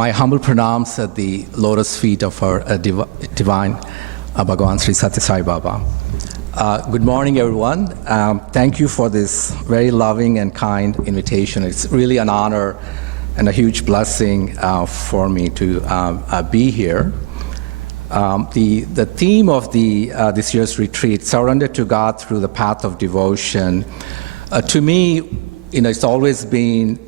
My humble pranams at the lotus feet of our divine Bhagavan Sri Sathya Sai Baba. Good morning, everyone. Thank you for this very loving and kind invitation. It's really an honor and a huge blessing for me to be here. The theme of this year's retreat, Surrender to God Through the Path of Devotion, to me, it's always been,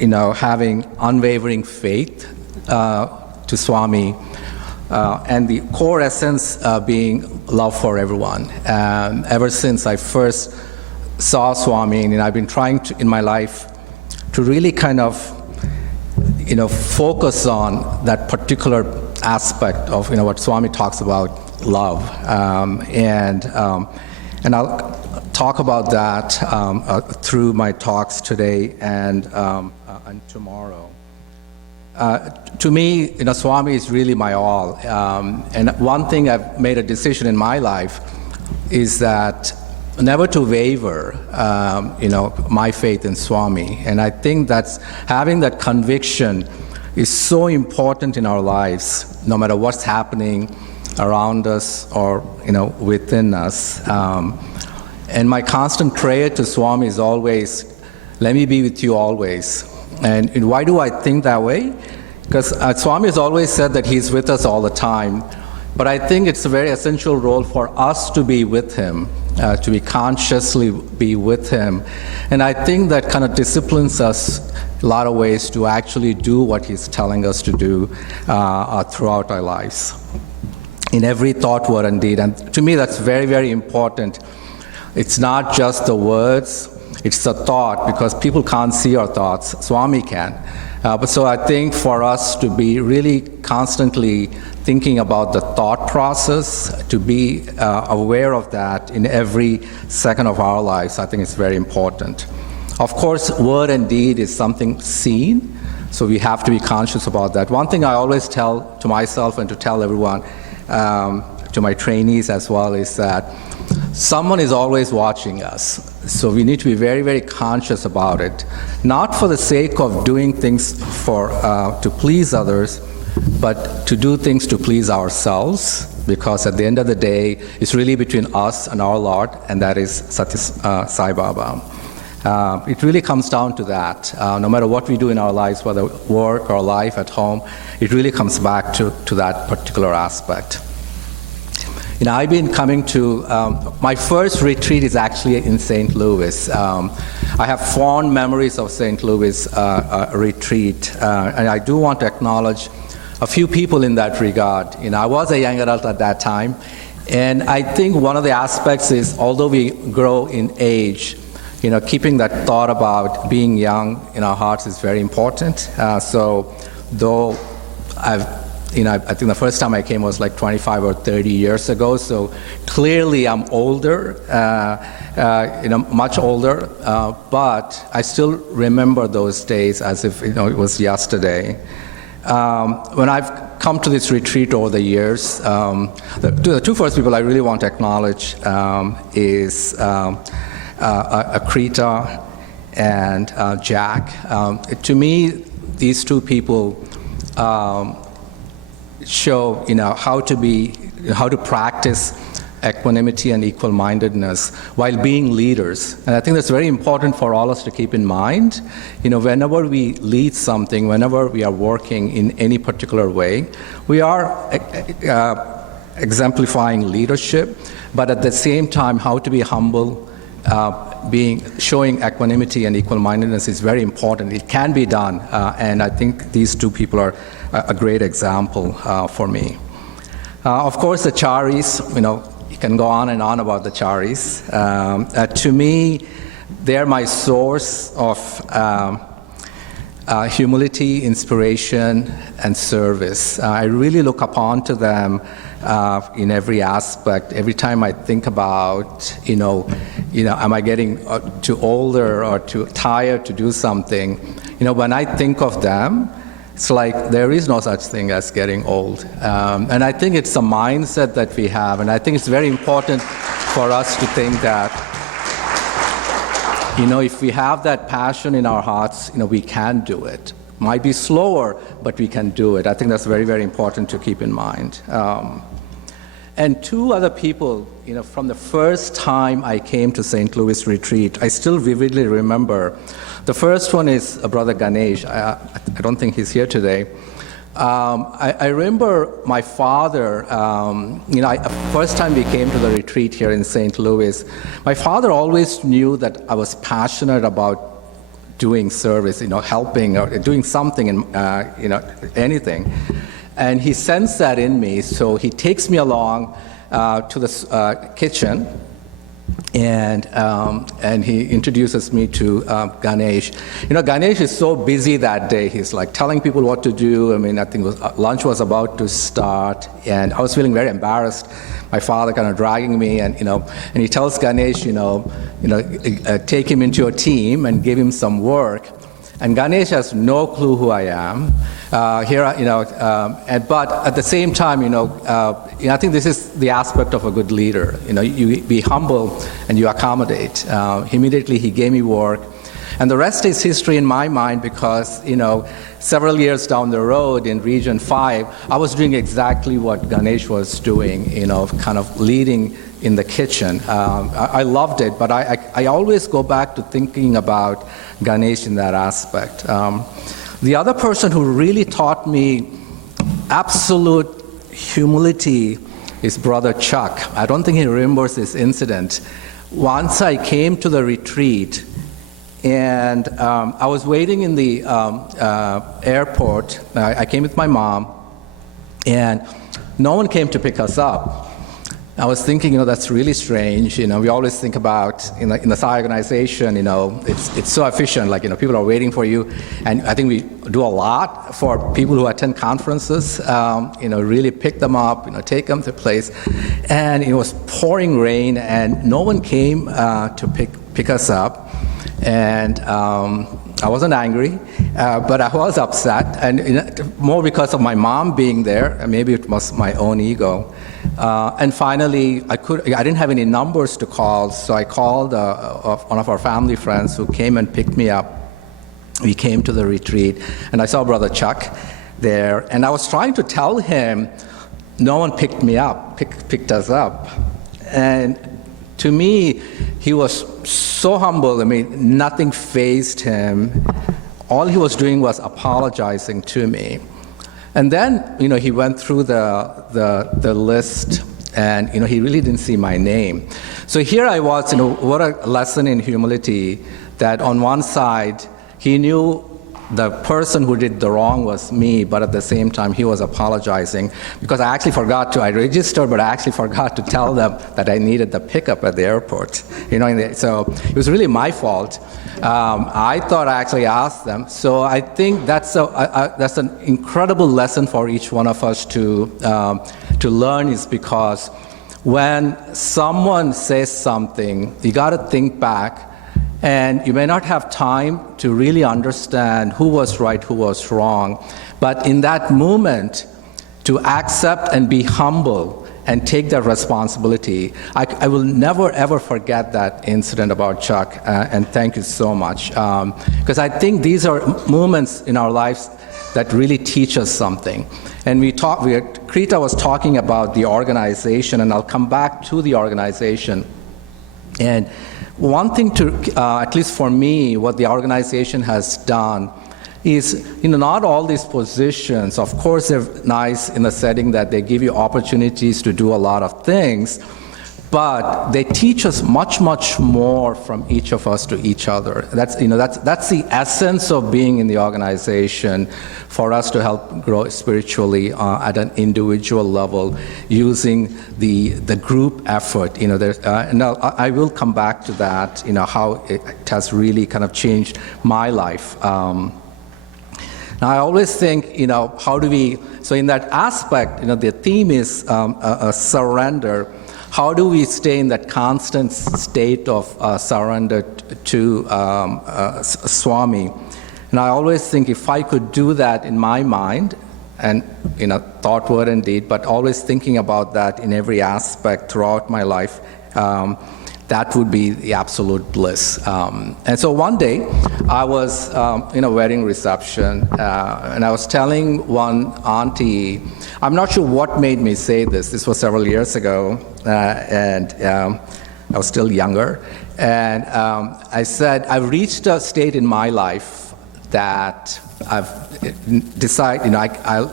having unwavering faith to Swami, and the core essence being love for everyone. Ever since I first saw Swami, and I've been trying to, in my life, to really kind of, focus on that particular aspect of, what Swami talks about, love. And I'll talk about that through my talks today and tomorrow. To me, Swami is really my all. And one thing I've made a decision in my life is that never to waver, my faith in Swami. And I think that's having that conviction is so important in our lives, no matter what's happening around us or, within us. And my constant prayer to Swami is always, let me be with you always. And why do I think that way? Because Swami has always said that he's with us all the time. But I think it's a very essential role for us to be with him, to be consciously be with him. And I think that kind of disciplines us a lot of ways to actually do what he's telling us to do throughout our lives, in every thought, word, and deed. And to me, that's very, very important. It's not just the words, it's the thought, because people can't see our thoughts. Swami can. But so I think for us to be really constantly thinking about the thought process, to be aware of that in every second of our lives, I think it's very important. Of course, word and deed is something seen, so we have to be conscious about that. One thing I always tell to myself and to tell everyone, to my trainees as well, is that someone is always watching us. So we need to be very, very conscious about it. Not for the sake of doing things to please others, but to do things to please ourselves, because at the end of the day, it's really between us and our Lord, and that is Sathya Sai Baba. It really comes down to that. No matter what we do in our lives, whether work or life at home, it really comes back to that particular aspect. I've been coming to, my first retreat is actually in St. Louis. I have fond memories of St. Louis retreat, and I do want to acknowledge a few people in that regard. I was a young adult at that time, and I think one of the aspects is, although we grow in age, keeping that thought about being young in our hearts is very important. So though I think the first time I came was like 25 or 30 years ago, so clearly I'm older, much older, but I still remember those days as if it was yesterday. When I've come to this retreat over the years, the two first people I really want to acknowledge is Akrita and Jack. To me, these two people show how to practice equanimity and equal-mindedness while being leaders. And I think that's very important for all of us to keep in mind. Whenever we lead something, whenever we are working in any particular way, we are exemplifying leadership, but at the same time, how to be humble, showing equanimity and equal-mindedness is very important. It can be done, and I think these two people are a great example for me. Of course, the Charis, you can go on and on about the Charis. To me, they're my source of humility, inspiration, and service. I really look upon to them in every aspect. Every time I think about, am I getting too older or too tired to do something? When I think of them, it's like there is no such thing as getting old. And I think it's a mindset that we have, and I think it's very important for us to think that, if we have that passion in our hearts, we can do it. Might be slower, but we can do it. I think that's very, very important to keep in mind. And two other people, from the first time I came to St. Louis retreat, I still vividly remember. The first one is Brother Ganesh. I don't think he's here today. I remember my father, first time we came to the retreat here in St. Louis, my father always knew that I was passionate about doing service, helping or doing something, anything. And he sensed that in me, so he takes me along to the kitchen, and he introduces me to Ganesh. Ganesh is so busy that day. He's like telling people what to do. I think lunch was about to start, and I was feeling very embarrassed. My father kind of dragging me, and he tells Ganesh, take him into your team and give him some work. And Ganesh has no clue who I am. But at the same time, I think this is the aspect of a good leader. You be humble and you accommodate. Immediately he gave me work. And the rest is history in my mind because, several years down the road in Region 5, I was doing exactly what Ganesh was doing, kind of leading in the kitchen. I loved it, but I always go back to thinking about Ganesh in that aspect. The other person who really taught me absolute humility is Brother Chuck. I don't think he remembers this incident. Once I came to the retreat, and I was waiting in the airport. I came with my mom, and no one came to pick us up. I was thinking, that's really strange. We always think about, in the Sai organization, it's so efficient. Like, people are waiting for you. And I think we do a lot for people who attend conferences, really pick them up, take them to place. And it was pouring rain, and no one came to pick us up. And I wasn't angry, but I was upset, and more because of my mom being there, and maybe it was my own ego. And finally, I didn't have any numbers to call, so I called one of our family friends who came and picked me up. We came to the retreat, and I saw Brother Chuck there, and I was trying to tell him, no one picked me up, picked us up. And to me, he was so humble. Nothing fazed him. All he was doing was apologizing to me. And then, he went through the list, and, he really didn't see my name. So here I was, what a lesson in humility, that on one side, he knew the person who did the wrong was me, but at the same time, he was apologizing because I registered, but I actually forgot to tell them that I needed the pickup at the airport. So it was really my fault. I thought I actually asked them. So I think that's an incredible lesson for each one of us to learn, is because when someone says something, you got to think back. And you may not have time to really understand who was right, who was wrong. But in that moment, to accept and be humble and take that responsibility, I will never, ever forget that incident about Chuck. And thank you so much. Because I think these are moments in our lives that really teach us something. And Krita was talking about the organization, and I'll come back to the organization. And one thing at least for me, what the organization has done is, not all these positions, of course they're nice in the setting that they give you opportunities to do a lot of things, but they teach us much, much more from each of us to each other. That's the essence of being in the organization, for us to help grow spiritually at an individual level, using the group effort. And I will come back to that. How it has really kind of changed my life. Now I always think, how do we? So in that aspect, the theme is a surrender. How do we stay in that constant state of surrender to Swami? And I always think if I could do that in my mind, and thought, word, and deed, but always thinking about that in every aspect throughout my life, that would be the absolute bliss. And so one day, I was in a wedding reception, and I was telling one auntie, I'm not sure what made me say this. This was several years ago, and I was still younger. And I said, I've reached a state in my life that I've decided, I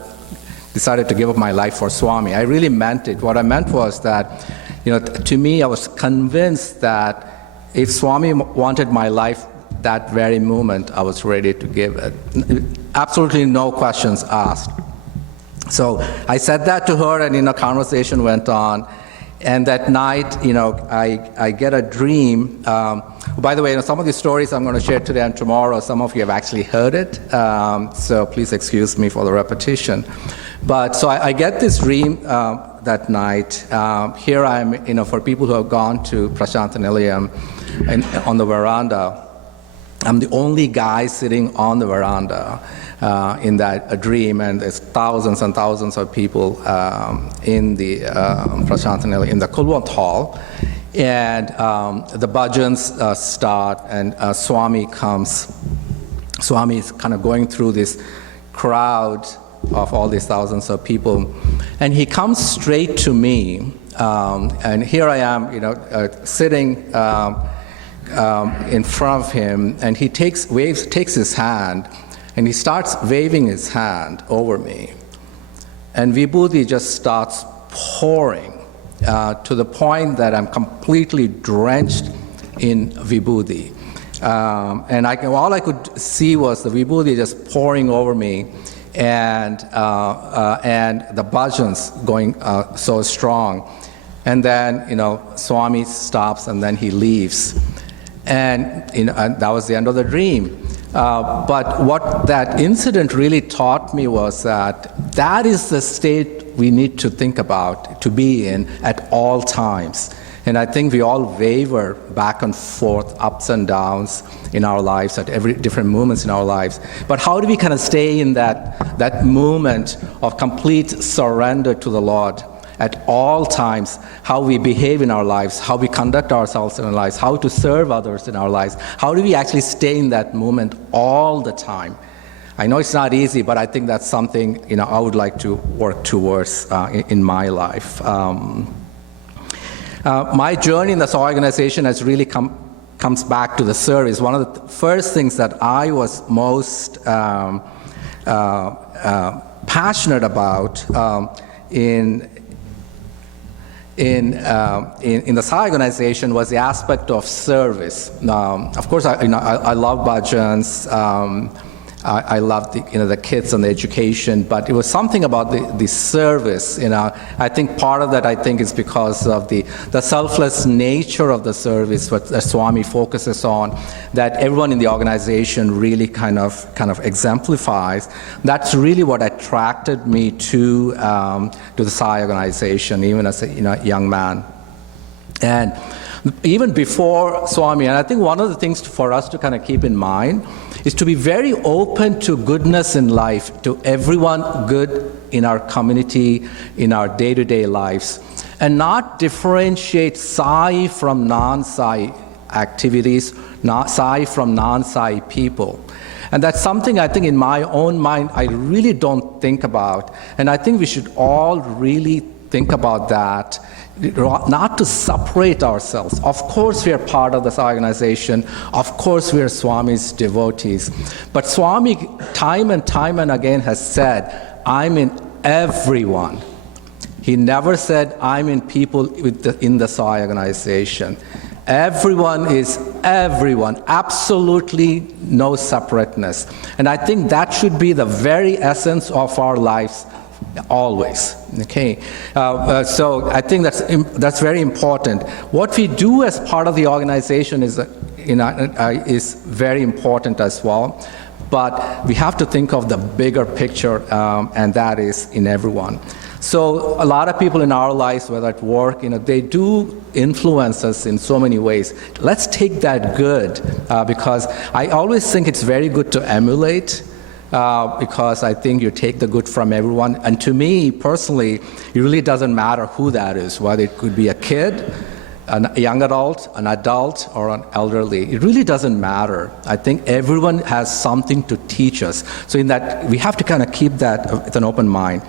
decided to give up my life for Swami. I really meant it. What I meant was that, to me, I was convinced that if Swami wanted my life that very moment, I was ready to give it. Absolutely no questions asked. So I said that to her, and conversation went on. And that night, I get a dream. By the way, some of the stories I'm going to share today and tomorrow, some of you have actually heard it. So please excuse me for the repetition. But so I get this dream that night. Here I'm, for people who have gone to Prashanta Nilayam and on the veranda, I'm the only guy sitting on the veranda in that dream, and there's thousands and thousands of people in the Prashanta Nilayam, in the Kulwant Hall. And the bhajans start, and Swami comes. Swami is kind of going through this crowd of all these thousands of people, and he comes straight to me, and here I am, sitting in front of him, and he takes his hand, and he starts waving his hand over me, and vibhuti just starts pouring to the point that I'm completely drenched in vibhuti, and all I could see was the vibhuti just pouring over me. And the bhajans going so strong. And then, Swami stops, and then he leaves. And, and that was the end of the dream. But what that incident really taught me was that is the state we need to think about, to be in at all times. And I think we all waver back and forth, ups and downs in our lives, at every different moments in our lives. But how do we kind of stay in that moment of complete surrender to the Lord at all times? How we behave in our lives, how we conduct ourselves in our lives, how to serve others in our lives. How do we actually stay in that moment all the time? I know it's not easy, but I think that's something I would like to work towards in my life. My journey in this organization has really comes back to the service. One of the first things that I was most passionate about in the Sai organization was the aspect of service. Of course, I love bhajans. I love the kids and the education, but it was something about the service. I think part of that is because of the selfless nature of the service, what the Swami focuses on, that everyone in the organization really kind of exemplifies. That's really what attracted me to the Sai organization, even as a young man. And even before Swami, and I think one of the things for us to kind of keep in mind is to be very open to goodness in life, to everyone good in our community, in our day-to-day lives, and not differentiate Sai from non-Sai activities, not Sai from non-Sai people. And that's something I think in my own mind I really don't think about, and I think we should all really think about that, not to separate ourselves. Of course we are part of this organization, of course we are Swami's devotees, but Swami time and again has said, I'm in everyone. He never said, I'm in people in the Sai organization. Everyone is everyone, absolutely no separateness. And I think that should be the very essence of our lives always. Okay, so I think that's very important. What we do as part of the organization is very important as well, but we have to think of the bigger picture, and that is in everyone. So a lot of people in our lives, whether at work, they do influence us in so many ways. Let's take that good, because I always think it's very good to emulate. Because I think you take the good from everyone. And to me, personally, it really doesn't matter who that is, whether it could be a kid, a young adult, an adult, or an elderly. It really doesn't matter. I think everyone has something to teach us. So in that, we have to kind of keep that with an open mind.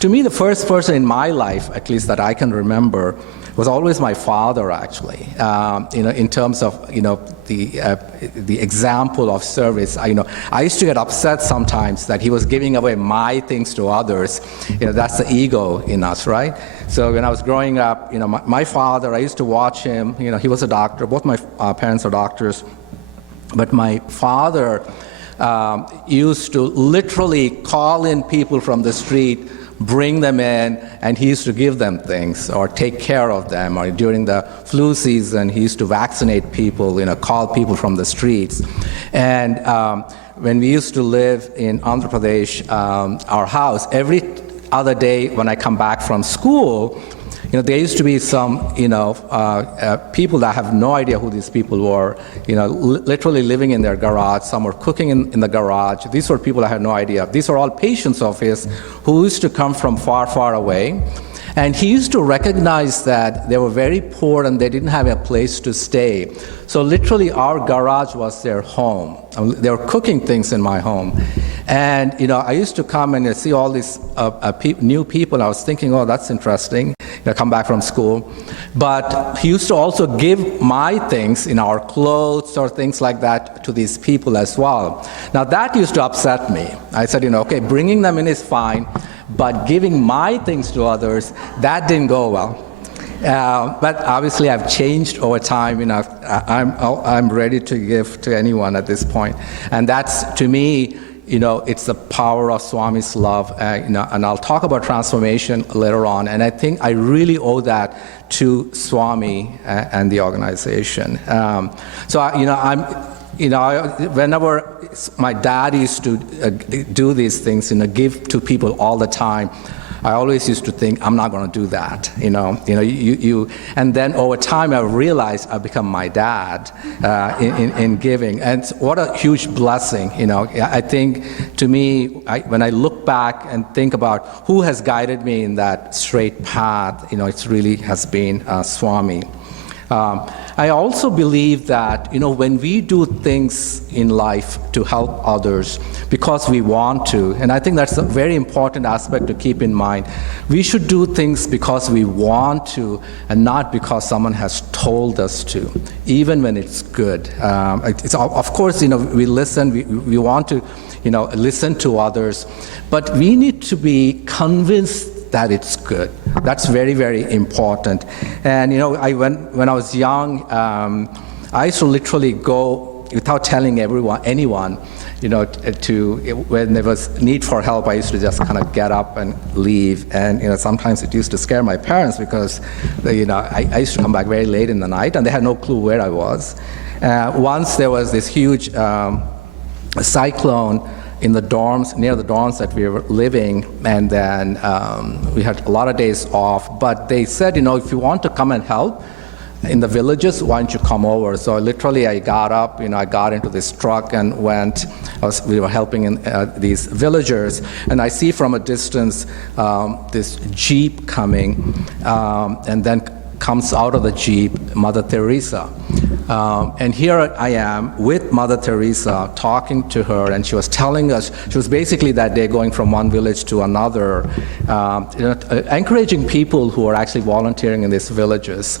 To me, the first person in my life, at least that I can remember, was always my father, actually. In terms of the example of service. I used to get upset sometimes that he was giving away my things to others. That's the ego in us, right? So when I was growing up, my father, I used to watch him. He was a doctor. Both my parents are doctors, but my father used to literally call in people from the street, bring them in, and he used to give them things or take care of them. Or during the flu season, he used to vaccinate people, call people from the streets. And when we used to live in Andhra Pradesh, our house, every other day when I come back from school, there used to be some, people that have no idea who these people were, literally living in their garage. Some were cooking in the garage. These were people I had no idea. These were all patients of his who used to come from far, far away. And he used to recognize that they were very poor and they didn't have a place to stay. So literally our garage was their home. They were cooking things in my home. And I used to come and see all these new people. I was thinking, oh, that's interesting. Come back from school. But he used to also give my things, our clothes or things like that, to these people as well. Now that used to upset me. I said, okay, bringing them in is fine, but giving my things to others, that didn't go well. But obviously I've changed over time. I'm ready to give to anyone at this point. And that's, to me, it's the power of Swami's love, and I'll talk about transformation later on. And I think I really owe that to Swami and the organization. Whenever my dad used to do these things, give to people all the time, I always used to think, I'm not going to do that, and then over time I realized I've become my dad in giving, and what a huge blessing, I think to me, when I look back and think about who has guided me in that straight path, it really has been Swami. I also believe that, when we do things in life to help others because we want to, and I think that's a very important aspect to keep in mind, we should do things because we want to and not because someone has told us to, even when it's good. Of course, we listen, we want to, listen to others, but we need to be convinced that it's good. That's very, very important. And when I was young, I used to literally go without telling anyone, when there was need for help, I used to just kind of get up and leave. And sometimes it used to scare my parents because I used to come back very late in the night and they had no clue where I was. Once there was this huge cyclone in the dorms, near the dorms that we were living, and then we had a lot of days off, but they said, if you want to come and help in the villages, why don't you come over? So literally I got up, I got into this truck and went, we were helping in, these villagers, and I see from a distance this Jeep coming, and then comes out of the Jeep Mother Teresa. And here I am with Mother Teresa talking to her, and she was telling us, she was basically that day going from one village to another, encouraging people who are actually volunteering in these villages.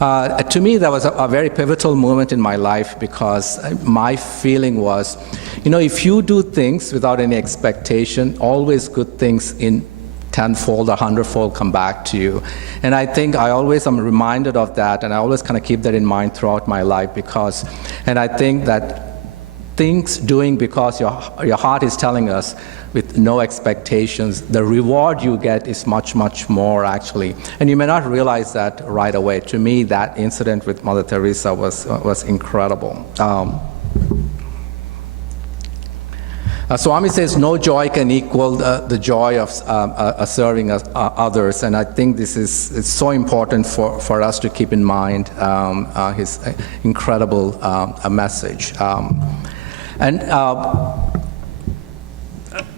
To me, that was a very pivotal moment in my life because my feeling was, if you do things without any expectation, always good things in tenfold or hundredfold come back to you. And I think I always am reminded of that, and I always kind of keep that in mind throughout my life and I think that things doing because your heart is telling us with no expectations, the reward you get is much, much more actually. And you may not realize that right away. To me, that incident with Mother Teresa was incredible. Swami says no joy can equal the joy of serving others, and I think this is so important for us to keep in mind his incredible message.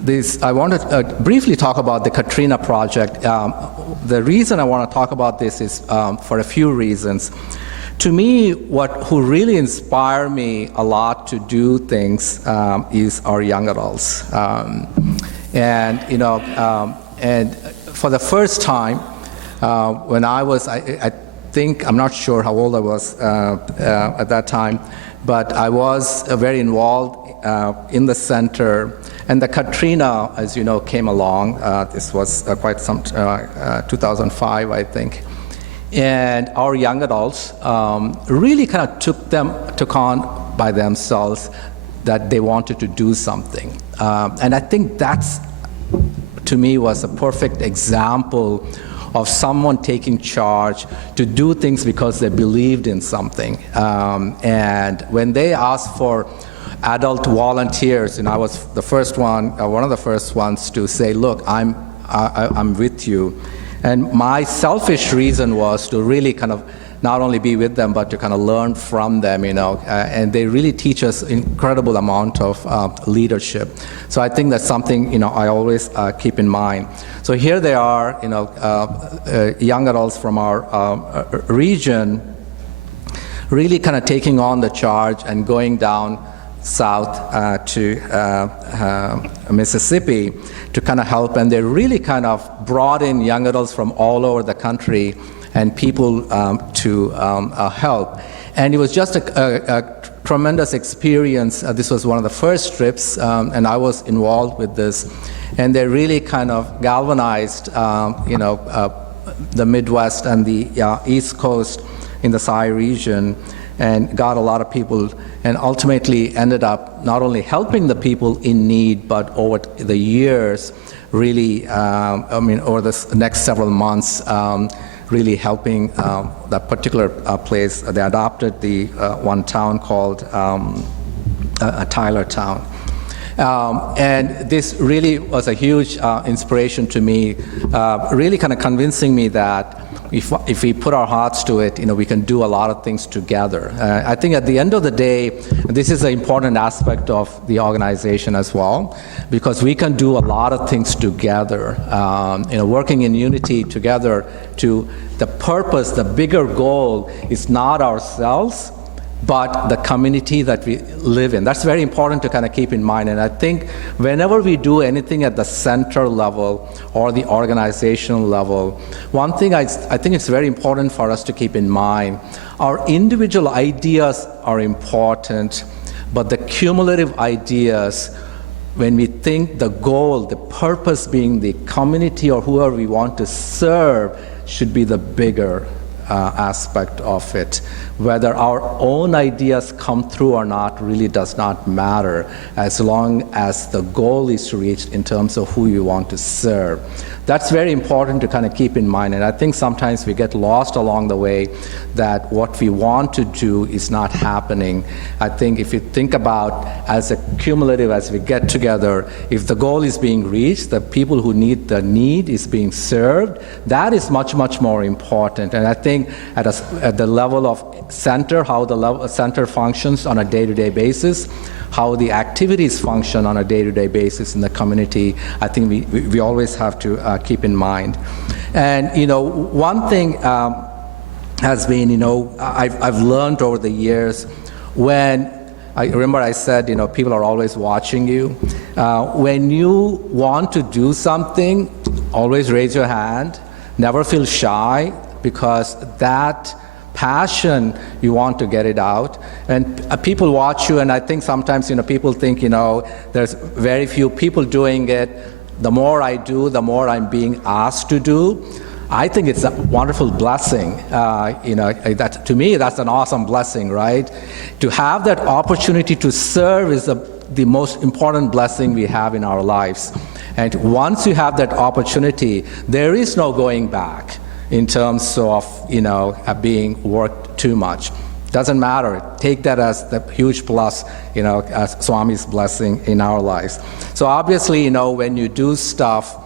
I want to briefly talk about the Katrina project. The reason I want to talk about this is for a few reasons. To me, who really inspire me a lot to do things is our young adults. And for the first time, when I was, I think, I'm not sure how old I was at that time, but I was very involved in the center. And the Katrina, as you know, came along. This was quite some 2005, I think. And our young adults really kind of took on by themselves that they wanted to do something. And I think that's, to me, was a perfect example of someone taking charge to do things because they believed in something. And when they asked for adult volunteers, and I was the first one, one of the first ones to say, look, I'm with you. And my selfish reason was to really kind of not only be with them, but to kind of learn from them, and they really teach us incredible amount of leadership. So I think that's something, I always keep in mind. So here they are, young adults from our region, really kind of taking on the charge and going down south to Mississippi to kind of help, and they really kind of brought in young adults from all over the country and people to help. And it was just a tremendous experience. This was one of the first trips, and I was involved with this. And they really kind of galvanized, the Midwest and the East Coast in the Sai region, and got a lot of people, and ultimately ended up not only helping the people in need, but over the years, really, over the next several months, really helping that particular place. They adopted the one town called Tyler Town. And this really was a huge inspiration to me, really kind of convincing me that if we put our hearts to it, we can do a lot of things together. I think at the end of the day, this is an important aspect of the organization as well, because we can do a lot of things together, working in unity together to the purpose, the bigger goal is not ourselves, but the community that we live in. That's very important to kind of keep in mind. And I think whenever we do anything at the center level or the organizational level, one thing I think it's very important for us to keep in mind, our individual ideas are important, but the cumulative ideas, when we think the goal, the purpose being the community or whoever we want to serve, should be the bigger aspect of it. Whether our own ideas come through or not really does not matter, as long as the goal is reached in terms of who you want to serve. That's very important to kind of keep in mind, and I think sometimes we get lost along the way that what we want to do is not happening. I think if you think about as a cumulative, as we get together, if the goal is being reached, the people who need the need is being served, that is much, much more important. And I think at the level of center, how the center functions on a day-to-day basis, how the activities function on a day-to-day basis in the community, I think we always have to keep in mind. And one thing has been, I've learned over the years, when I remember I said, people are always watching you. When you want to do something, always raise your hand, never feel shy, because that passion, you want to get it out. And people watch you, and I think sometimes, people think, there's very few people doing it. The more I do, the more I'm being asked to do. I think it's a wonderful blessing. That, to me, that's an awesome blessing, right? To have that opportunity to serve is the most important blessing we have in our lives. And once you have that opportunity, there is no going back in terms of, being worked too much. Doesn't matter. Take that as the huge plus, as Swami's blessing in our lives. So obviously, when you do stuff,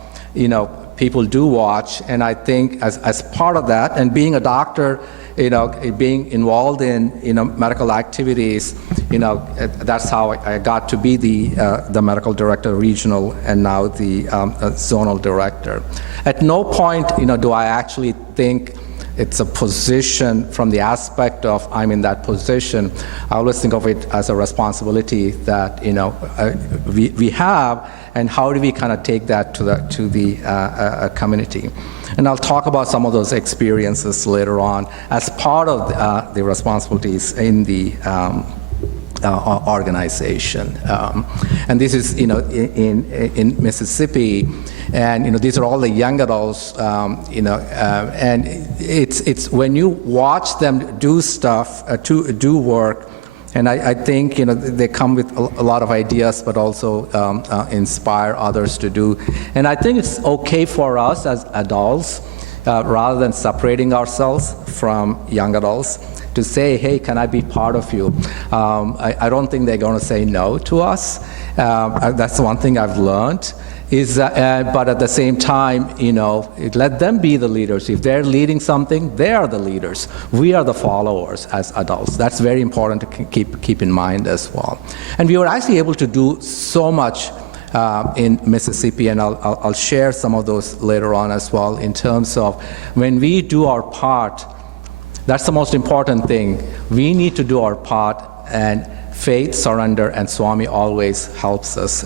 people do watch, and I think as part of that, and being a doctor, being involved in, medical activities, that's how I got to be the medical director, regional, and now the zonal director. At no point, do I actually think it's a position from the aspect of I'm in that position. I always think of it as a responsibility that we have, and how do we kind of take that to the community. And I'll talk about some of those experiences later on as part of the responsibilities in the organization. And this is, in Mississippi, and these are all the young adults, and it's when you watch them do stuff, do work, and I think they come with a lot of ideas, but also inspire others to do. And I think it's okay for us as adults, rather than separating ourselves from young adults, to say, hey, can I be part of you? I don't think they're going to say no to us. That's one thing I've learned. But at the same time, let them be the leaders. If they're leading something, they are the leaders. We are the followers as adults. That's very important to keep in mind as well. And we were actually able to do so much in Mississippi, and I'll share some of those later on as well, in terms of when we do our part. That's the most important thing. We need to do our part, and faith, surrender, and Swami always helps us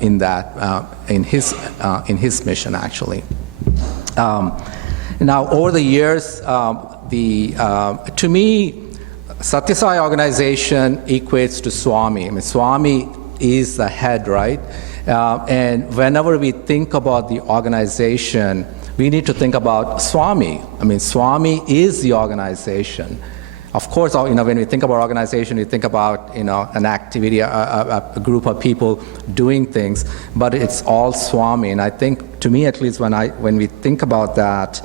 in that, in his mission, actually. Now, over the years, to me, Sathya Sai organization equates to Swami. I mean, Swami is the head, right? And whenever we think about the organization, we need to think about Swami. I mean, Swami is the organization. Of course, when we think about organization, we think about an activity, a group of people doing things, but it's all Swami. And I think, to me at least, when we think about that,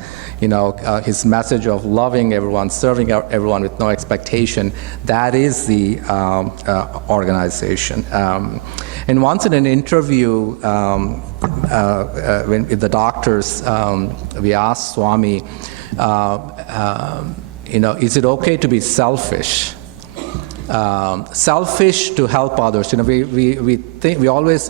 his message of loving everyone, serving everyone with no expectation, that is the organization. And once in an interview with the doctors, we asked Swami, is it okay to be selfish? Selfish to help others. We always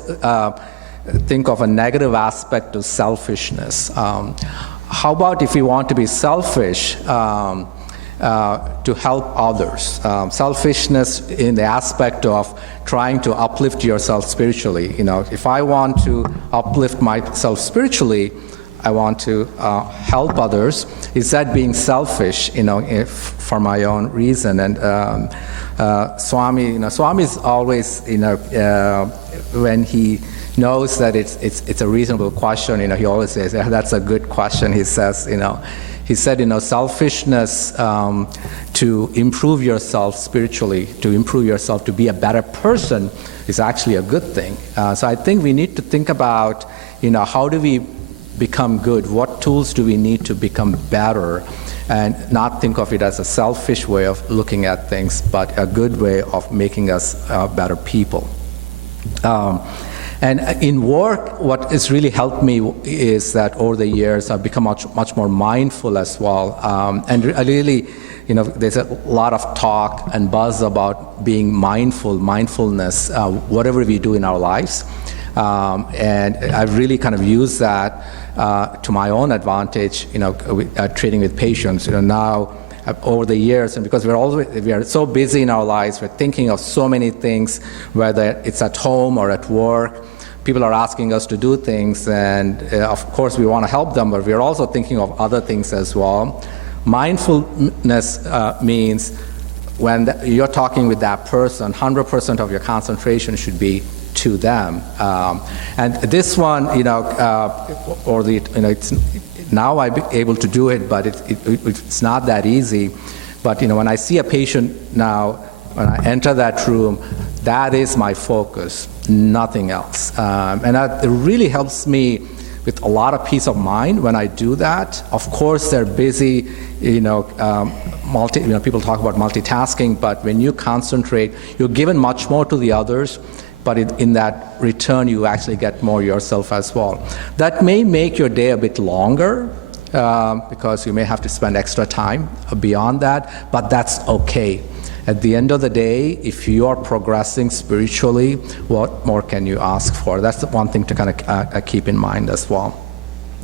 think of a negative aspect of selfishness. How about if we want to be selfish to help others? Selfishness in the aspect of trying to uplift yourself spiritually. If I want to uplift myself spiritually, I want to help others. Is that being selfish, for my own reason? And Swami's always, when he knows that it's a reasonable question, he always says, that's a good question. He says, he said, selfishness to improve yourself spiritually, to improve yourself, to be a better person is actually a good thing. So I think we need to think about, how do we become good? What tools do we need to become better? And not think of it as a selfish way of looking at things, but a good way of making us better people. And in work, what has really helped me is that over the years I've become much more mindful as well. And really, there's a lot of talk and buzz about being mindfulness, whatever we do in our lives. And I've really kind of used that to my own advantage, treating with patients. Now, over the years, and because we are so busy in our lives, we're thinking of so many things, whether it's at home or at work. People are asking us to do things, and of course we want to help them, but we're also thinking of other things as well. Mindfulness means when you're talking with that person, 100% of your concentration should be to them. And this one, it's now I'm able to do it, but it's not that easy. But when I see a patient now, when I enter that room, that is my focus, nothing else. And that really helps me with a lot of peace of mind when I do that. Of course, they're busy, people talk about multitasking, but when you concentrate, you're given much more to the others, but in that return, you actually get more yourself as well. That may make your day a bit longer, because you may have to spend extra time beyond that, but that's okay. At the end of the day, if you are progressing spiritually, what more can you ask for? That's the one thing to kind of keep in mind as well.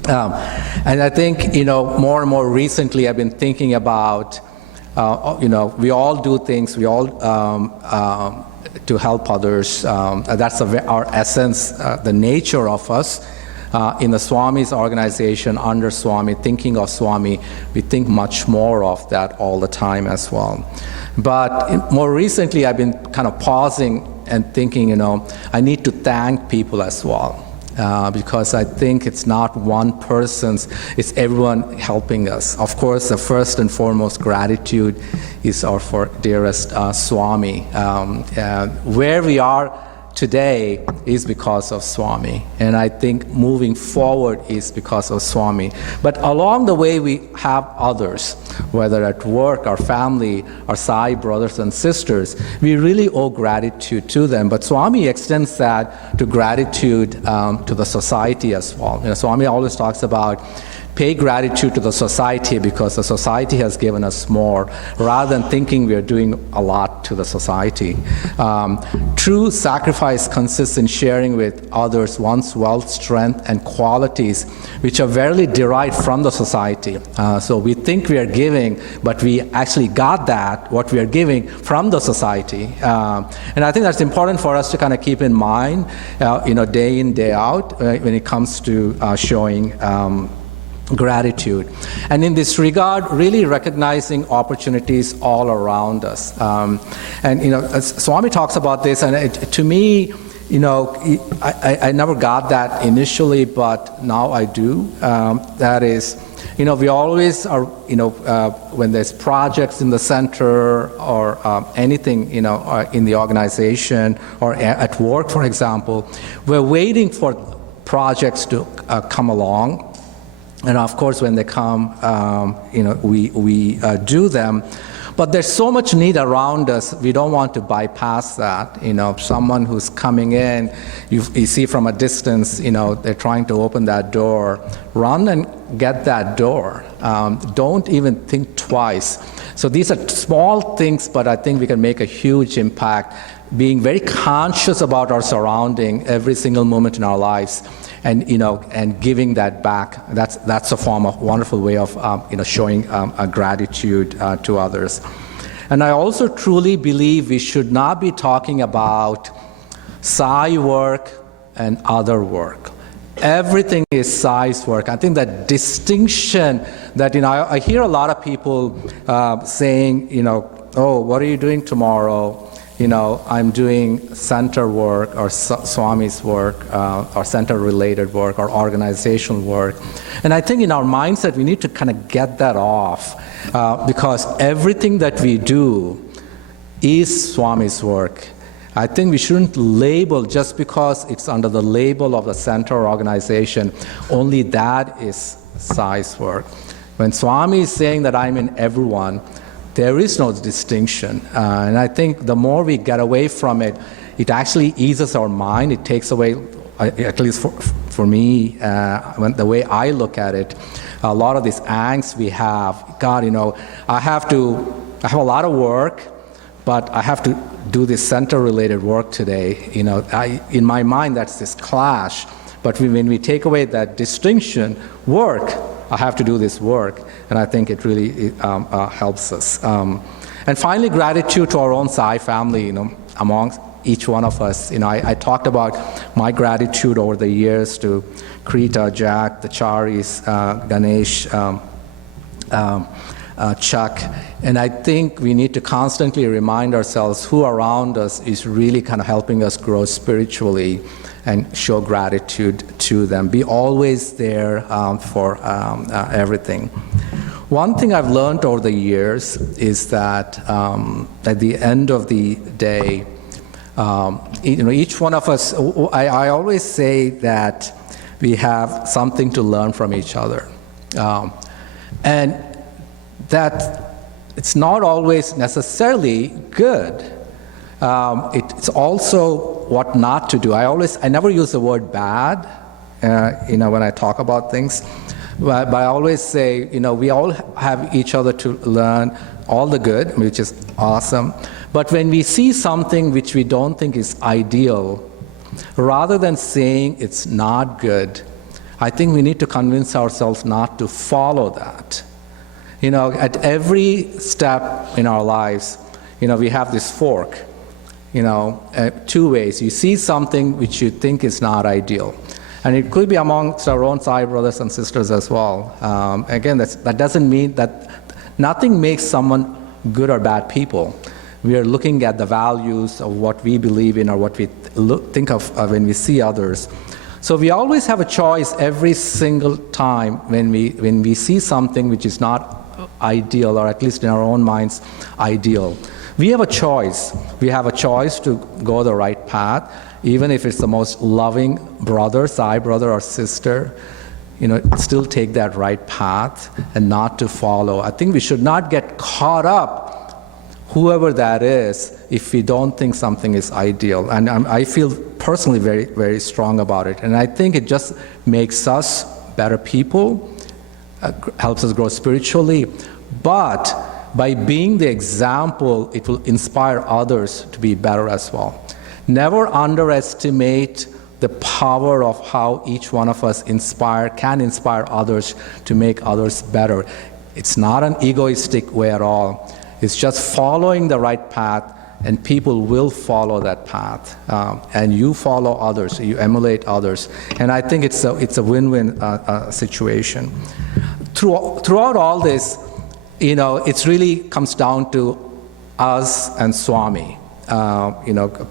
And I think, more and more recently, I've been thinking about, we all do things, we all to help others. That's our essence, the nature of us. In the Swami's organization, under Swami, thinking of Swami, we think much more of that all the time as well. But more recently, I've been kind of pausing and thinking, I need to thank people as well. Because I think it's not one person's, it's everyone helping us. Of course, the first and foremost gratitude is our dearest Swami. Where we are today is because of Swami, and I think moving forward is because of Swami. But along the way, we have others, whether at work, our family, our Sai brothers and sisters. We really owe gratitude to them, but Swami extends that to gratitude to the society as well. Swami always talks about pay gratitude to the society because the society has given us more, rather than thinking we are doing a lot to the society. True sacrifice consists in sharing with others one's wealth, strength, and qualities, which are verily derived from the society. So we think we are giving, but we actually got that, what we are giving, from the society. And I think that's important for us to kind of keep in mind, day in, day out, when it comes to showing gratitude. And in this regard, really recognizing opportunities all around us. Swami talks about this, and to me, I never got that initially, but now I do. That is, we always are, when there's projects in the center or anything, in the organization or at work, for example, we're waiting for projects to come along. And of course, when they come, we do them. But there's so much need around us, we don't want to bypass that. Someone who's coming in, you see from a distance, they're trying to open that door. Run and get that door. Don't even think twice. So these are small things, but I think we can make a huge impact, being very conscious about our surrounding every single moment in our lives. And giving that back, that's a wonderful way of showing gratitude to others. And I also truly believe we should not be talking about Sai work and other work. Everything is Sai's work. I think that distinction that I hear a lot of people saying, oh, what are you doing tomorrow? I'm doing center work or Swami's work or center-related work or organizational work. And I think in our mindset, we need to kind of get that off because everything that we do is Swami's work. I think we shouldn't label just because it's under the label of the center or organization, only that is Sai's work. When Swami is saying that I'm in everyone, there is no distinction. And I think the more we get away from it, it actually eases our mind. It takes away, at least for me, the way I look at it, a lot of this angst we have. God, I have a lot of work, but I have to do this center-related work today. In my mind, that's this clash. But when we take away that distinction, work, I have to do this work, and I think it really helps us. And finally, gratitude to our own Sai family, amongst each one of us. I talked about my gratitude over the years to Krita, Jack, the Charis, Ganesh, Chuck, and I think we need to constantly remind ourselves who around us is really kind of helping us grow spiritually and show gratitude to them. Be always there for everything. One thing I've learned over the years is that at the end of the day, each one of us, I always say that we have something to learn from each other. And that it's not always necessarily good. It's also what not to do. I never use the word bad, when I talk about things, But I always say, we all have each other to learn all the good, which is awesome. But when we see something which we don't think is ideal, rather than saying it's not good, I think we need to convince ourselves not to follow that. At every step in our lives, we have this fork, two ways. You see something which you think is not ideal. And it could be amongst our own Sai brothers and sisters as well. Again, that doesn't mean that nothing makes someone good or bad people. We are looking at the values of what we believe in or what we think of when we see others. So we always have a choice every single time when we see something which is not ideal, or at least in our own minds, ideal. We have a choice. We have a choice to go the right path, even if it's the most loving brother, Sai brother or sister, still take that right path and not to follow. I think we should not get caught up, whoever that is, if we don't think something is ideal. And I feel personally very, very strong about it. And I think it just makes us better people, helps us grow spiritually. But by being the example, it will inspire others to be better as well. Never underestimate the power of how each one of us can inspire others to make others better. It's not an egoistic way at all. It's just following the right path, and people will follow that path. And you follow others, you emulate others. And I think it's a win-win situation. Throughout all this, it really comes down to us and Swami.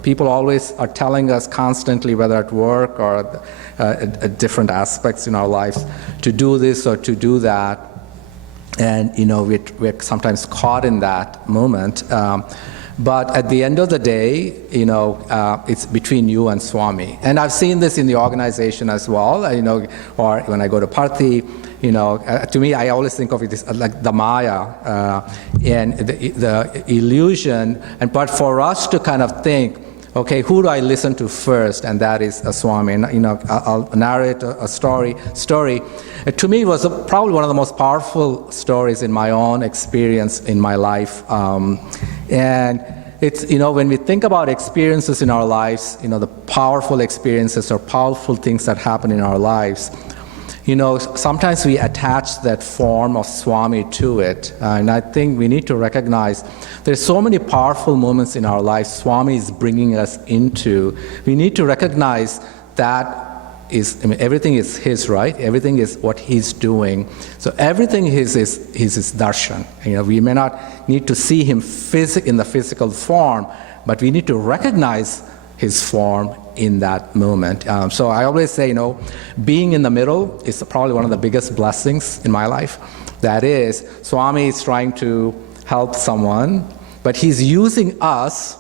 People always are telling us constantly, whether at work or at different aspects in our lives, to do this or to do that. And, we're sometimes caught in that moment. But at the end of the day, it's between you and Swami. And I've seen this in the organization as well, or when I go to Parthi, to me, I always think of it as like the Maya and the illusion. But for us to kind of think, okay, who do I listen to first? And that is a Swami. And, I'll narrate a story. To me, it was probably one of the most powerful stories in my own experience in my life. And it's, when we think about experiences in our lives, the powerful experiences or powerful things that happen in our lives, sometimes we attach that form of Swami to it. And I think we need to recognize there's so many powerful moments in our life Swami is bringing us into. We need to recognize that everything is his, right? Everything is what he's doing. So everything is his darshan. We may not need to see him in the physical form, but we need to recognize his form in that moment. So I always say, being in the middle is probably one of the biggest blessings in my life. That is, Swami is trying to help someone, but he's using us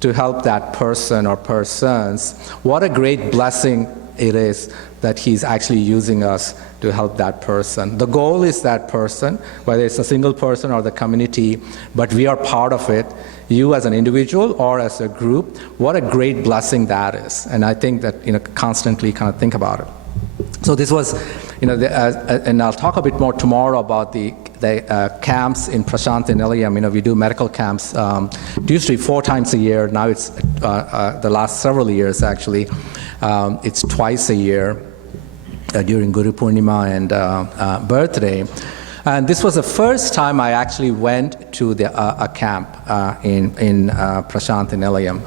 to help that person or persons. What a great blessing it is that he's actually using us to help that person. The goal is that person, whether it's a single person or the community, but we are part of it. You as an individual or as a group, what a great blessing that is. And I think that, constantly kind of think about it. So this was, and I'll talk a bit more tomorrow about the camps in Prasanthi Nilayam. We do medical camps. It used to be 4 times a year. Now it's the last several years, actually. It's twice a year during Guru Purnima and birthday. And this was the first time I actually went to a camp in Prasanthi Nilayam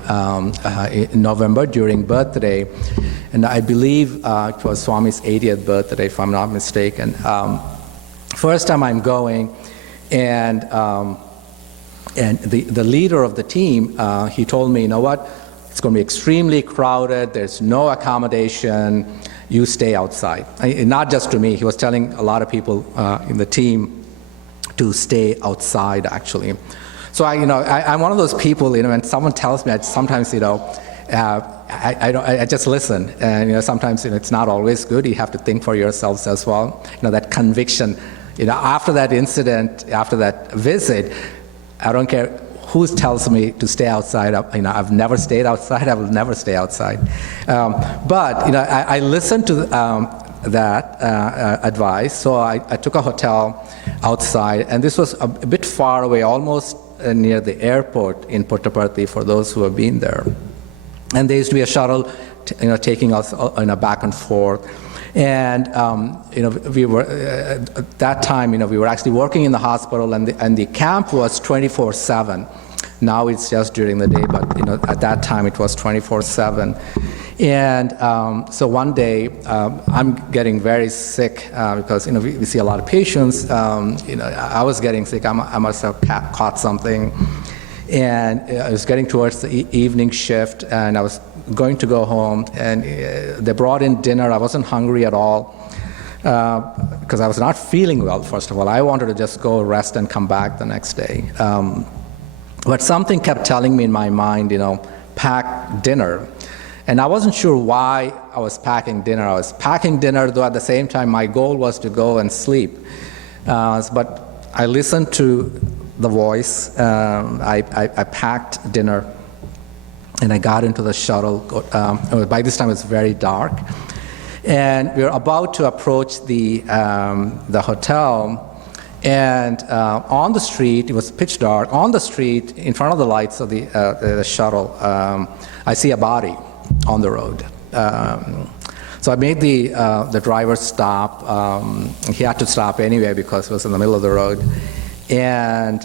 in November during birthday. And I believe it was Swami's 80th birthday, if I'm not mistaken. First time I'm going, and the leader of the team, he told me, what? It's going to be extremely crowded. There's no accommodation. You stay outside. Not just to me. He was telling a lot of people in the team to stay outside, actually. So I'm one of those people. When someone tells me, I sometimes I just listen. And sometimes it's not always good. You have to think for yourselves as well. That conviction. After that incident, after that visit, I don't care who tells me to stay outside. I've never stayed outside. I will never stay outside. But I listen to that advice. So I took a hotel outside, and this was a bit far away, almost near the airport in Puttaparthi, for those who have been there. And there used to be a shuttle, taking us back and forth. And we were at that time, we were actually working in the hospital, and the camp was 24/7. Now it's just during the day, but at that time it was 24/7. And so one day I'm getting very sick because we see a lot of patients. I was getting sick. I must have caught something, and I was getting towards the evening shift, and I was going to go home, and they brought in dinner. I wasn't hungry at all because I was not feeling well. First of all, I wanted to just go rest and come back the next day. But something kept telling me in my mind, pack dinner. And I wasn't sure why I was packing dinner. I was packing dinner, though at the same time my goal was to go and sleep. But I listened to the voice. I packed dinner, and I got into the shuttle. By this time it's very dark. And we were about to approach the hotel. And on the street, it was pitch dark, on the street, in front of the lights of the shuttle, I see a body on the road. So I made the driver stop. He had to stop anyway because it was in the middle of the road. And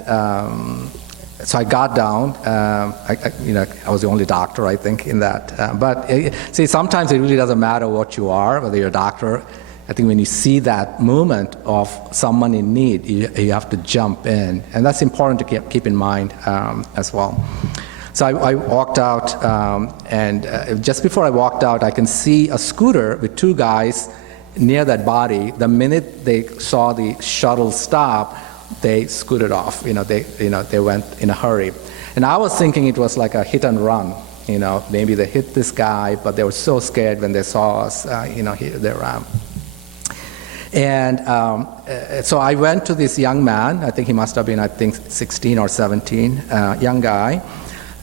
so I got down. I was the only doctor, I think, in that. But see, sometimes it really doesn't matter what you are, whether you're a doctor. I think when you see that movement of someone in need, you have to jump in. And that's important to keep in mind as well. So I walked out, and just before I walked out, I can see a scooter with two guys near that body. The minute they saw the shuttle stop, they scooted off. They went in a hurry. And I was thinking it was like a hit and run. Maybe they hit this guy, but they were so scared when they saw us. They ran. And so I went to this young man. I think he must have been, 16 or 17, young guy.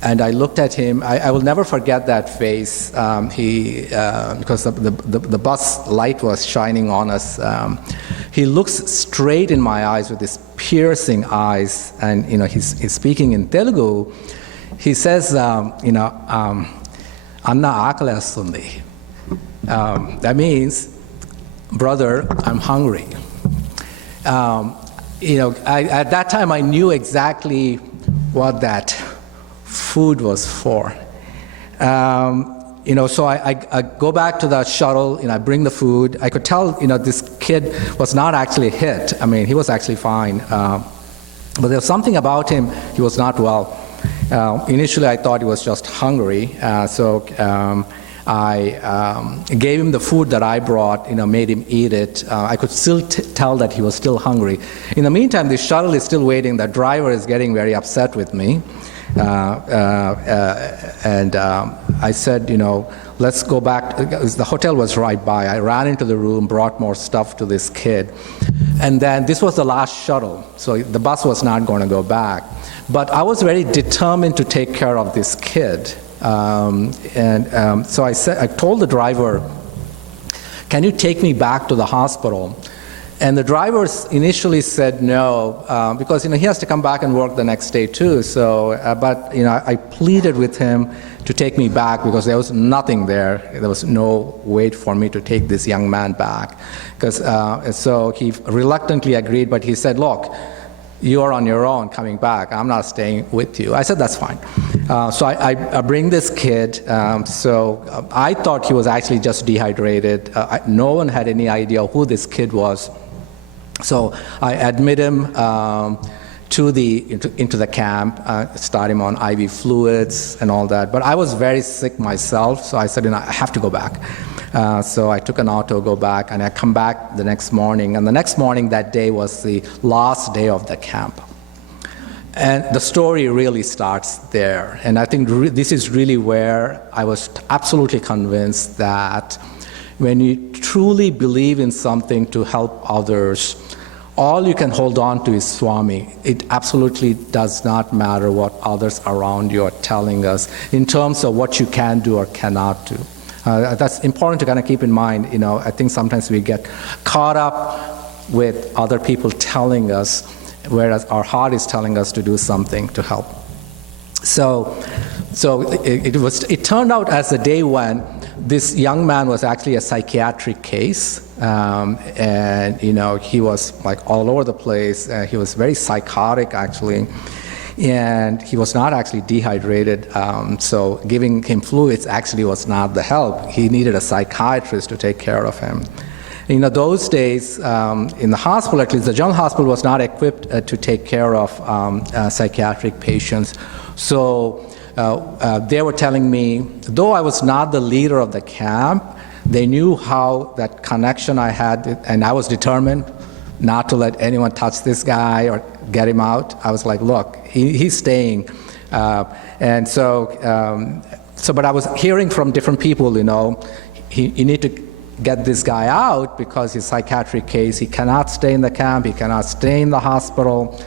And I looked at him. I will never forget that face. Because the bus light was shining on us. He looks straight in my eyes with his piercing eyes, and he's speaking in Telugu. He says, "Anna aakalestundi." That means, brother, I'm hungry. At that time I knew exactly what that food was for. So I go back to the shuttle, I bring the food. I could tell, this kid was not actually hit. He was actually fine. But there was something about him, he was not well. Initially I thought he was just hungry. I gave him the food that I brought, made him eat it. I could still tell that he was still hungry. In the meantime, the shuttle is still waiting. The driver is getting very upset with me. And I said, let's go back. The hotel was right by. I ran into the room, brought more stuff to this kid. And then this was the last shuttle, so the bus was not going to go back. But I was very determined to take care of this kid. So I told the driver, can you take me back to the hospital? And the driver initially said no, because he has to come back and work the next day too. So, but I pleaded with him to take me back because there was nothing there. There was no way for me to take this young man back. So he reluctantly agreed, but he said, look, you are on your own coming back. I'm not staying with you. I said, that's fine. So I bring this kid. So I thought he was actually just dehydrated. No one had any idea who this kid was. So I admit him into the camp, start him on IV fluids and all that. But I was very sick myself, so I said, I have to go back. So I took an auto, go back, and I come back the next morning. And the next morning, that day was the last day of the camp. And the story really starts there. And I think this is really where I was absolutely convinced that when you truly believe in something to help others, all you can hold on to is Swami. It absolutely does not matter what others around you are telling us in terms of what you can do or cannot do. That's important to kind of keep in mind. I think sometimes we get caught up with other people telling us, whereas our heart is telling us to do something to help. So it turned out as the day went, this young man was actually a psychiatric case, and he was like all over the place. He was very psychotic actually, and he was not actually dehydrated. So giving him fluids actually was not the help. He needed a psychiatrist to take care of him. Those days in the hospital, at least the general hospital was not equipped to take care of psychiatric patients. So they were telling me, though I was not the leader of the camp, they knew how that connection I had, and I was determined not to let anyone touch this guy or get him out. I was like, look, he's staying. But I was hearing from different people, you need to get this guy out because his psychiatric case, he cannot stay in the camp, he cannot stay in the hospital.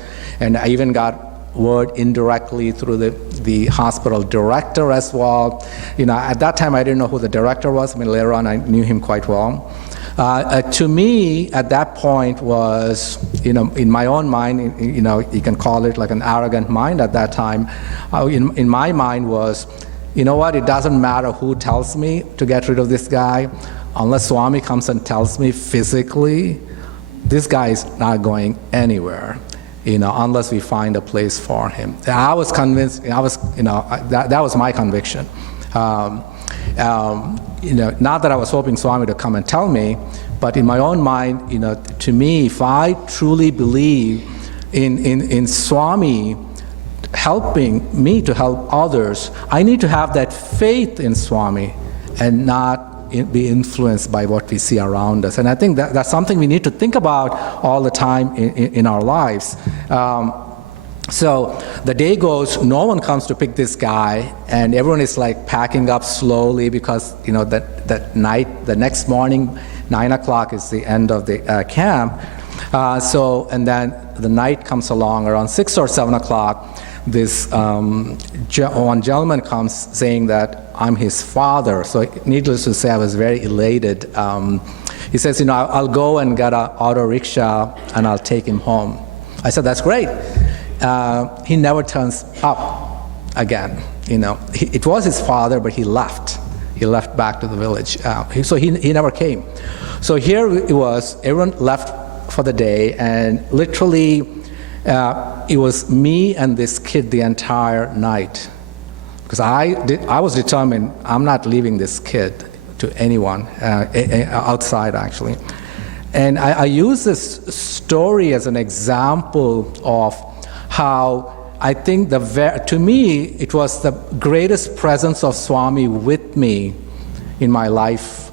And I even got word indirectly through the hospital director as well. At that time I didn't know who the director was. Later on I knew him quite well. To me, at that point was, in my own mind, you can call it like an arrogant mind at that time. In my mind was, it doesn't matter who tells me to get rid of this guy, unless Swami comes and tells me physically, this guy is not going anywhere. Unless we find a place for him. I was convinced, that was my conviction. Not that I was hoping Swami to come and tell me, but in my own mind, to me, if I truly believe in Swami helping me to help others, I need to have that faith in Swami and not be influenced by what we see around us. And I think that's something we need to think about all the time in our lives. So the day goes, no one comes to pick this guy, and everyone is like packing up slowly because that night, the next morning, 9 o'clock is the end of the camp. And then the night comes along around 6 or 7 o'clock. This one gentleman comes saying that I'm his father. So needless to say, I was very elated. He says, I'll go and get an auto rickshaw and I'll take him home. I said, that's great. He never turns up again. It was his father, but he left. He left back to the village. So he never came. So here it was, everyone left for the day, and literally it was me and this kid the entire night. Because I was determined, I'm not leaving this kid to anyone outside, actually. And I use this story as an example of how I think to me, it was the greatest presence of Swami with me in my life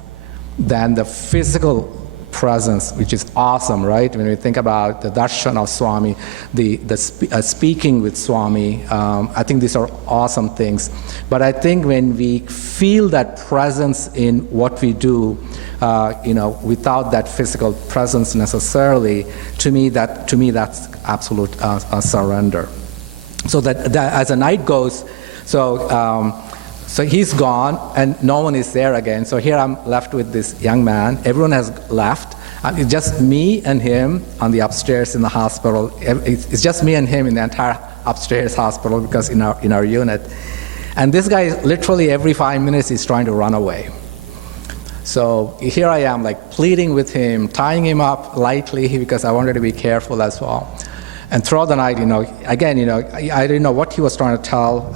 than the physical presence, which is awesome, right? When we think about the darshan of Swami, the speaking with Swami, I think these are awesome things. But I think when we feel that presence in what we do, without that physical presence necessarily, to me that's absolute surrender. So that as the night goes, so he's gone and no one is there again. So here I'm left with this young man. Everyone has left. It's just me and him on the upstairs in the hospital. It's just me and him in the entire upstairs hospital because in our unit. And this guy literally every 5 minutes is trying to run away. So here I am like pleading with him, tying him up lightly because I wanted to be careful as well. And throughout the night, again, I didn't know what he was trying to tell.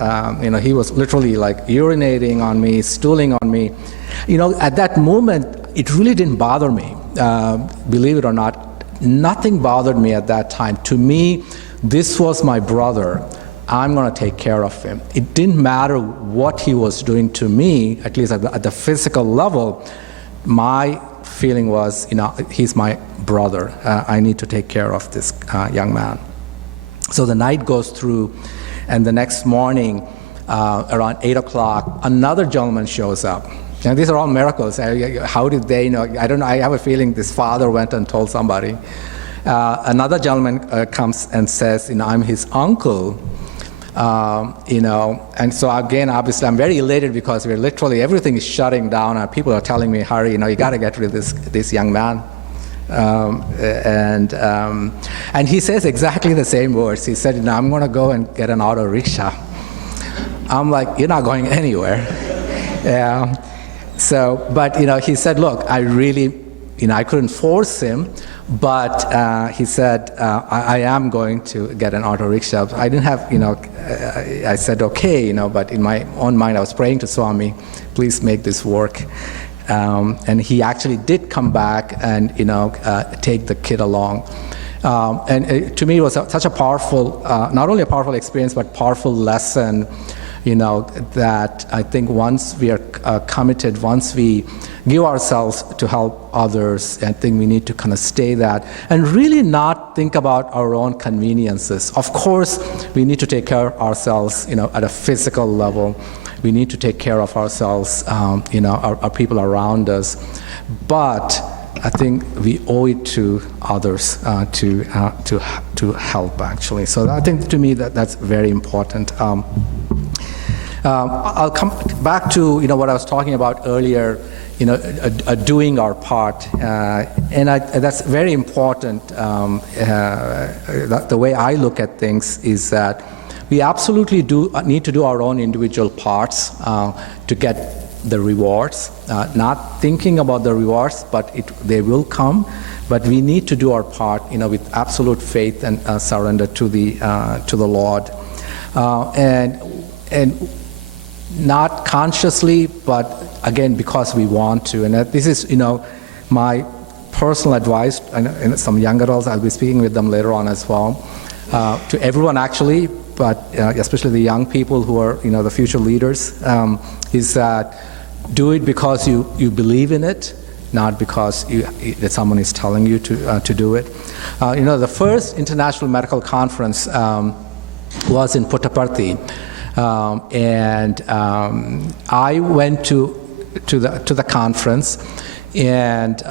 He was literally like urinating on me, stooling on me. At that moment, it really didn't bother me. Believe it or not, nothing bothered me at that time. To me, this was my brother. I'm going to take care of him. It didn't matter what he was doing to me, at least at the physical level. My feeling was, he's my brother. I need to take care of this young man. So the night goes through, and the next morning, around 8 o'clock, another gentleman shows up. And these are all miracles. How did they know? I don't know. I have a feeling this father went and told somebody. Another gentleman comes and says, I'm his uncle. And so again, obviously, I'm very elated because we're literally, everything is shutting down, and people are telling me, hurry, you got to get rid of this young man. And he says exactly the same words. He said, I'm going to go and get an auto rickshaw. I'm like, you're not going anywhere. But he said, look, I really, I couldn't force him, but he said, I am going to get an auto rickshaw. I didn't have, I said, okay, but in my own mind, I was praying to Swami, please make this work. And he actually did come back and, take the kid along. And to me, it was such a powerful, not only a powerful experience, but powerful lesson, that I think once we are committed, once we give ourselves to help others, I think we need to kind of stay that and really not think about our own conveniences. Of course, we need to take care of ourselves, at a physical level. We need to take care of ourselves, our people around us. But I think we owe it to others to help, actually. So I think, to me, that's very important. I'll come back to what I was talking about earlier, doing our part, and that's very important. The way I look at things is that we absolutely need to do our own individual parts to get the rewards. Not thinking about the rewards, but they will come. But we need to do our part, with absolute faith and surrender to the Lord, and not consciously, but again because we want to. And this is, my personal advice. And some young adults, I'll be speaking with them later on as well, to everyone actually, but especially the young people who are, the future leaders, is that do it because you believe in it, not because that someone is telling you to do it. The first International Medical Conference was in Puttaparthi, and I went to the conference, and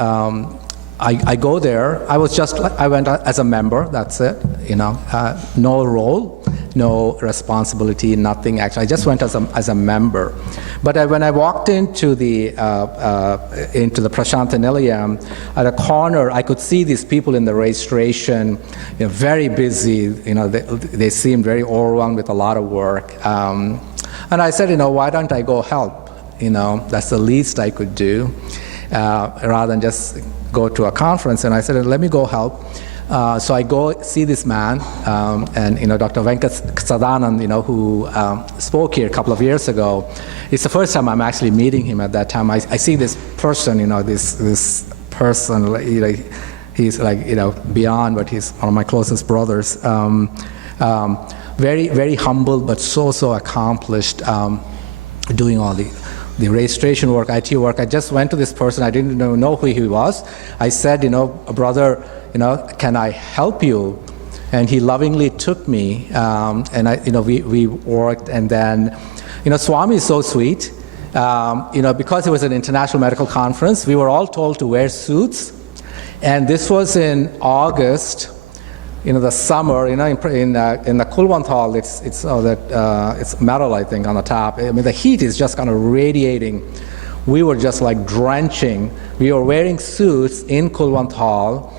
I go there. I went as a member. That's it. No role, no responsibility, nothing. Actually, I just went as a member. But when I walked into the Prashanta Nilayam, at a corner, I could see these people in the registration, very busy. They seemed very overwhelmed with a lot of work. And I said, why don't I go help? That's the least I could do, rather than just go to a conference. And I said, let me go help. So I go see this man, and Dr. Venkat Sadanand, who spoke here a couple of years ago. It's the first time I'm actually meeting him. At that time, I see this person, this person, he's beyond, but he's one of my closest brothers. Very, very humble, but so accomplished, doing all the registration work, IT work. I just went to this person. I didn't know who he was. I said, brother, can I help you? And he lovingly took me, and we worked. And then, Swami is so sweet. Because it was an international medical conference, we were all told to wear suits. And this was in August, the summer. In the Kulwant Hall, it's metal, I think, on the top. I mean, the heat is just kind of radiating. We were just like drenching. We were wearing suits in Kulwant Hall,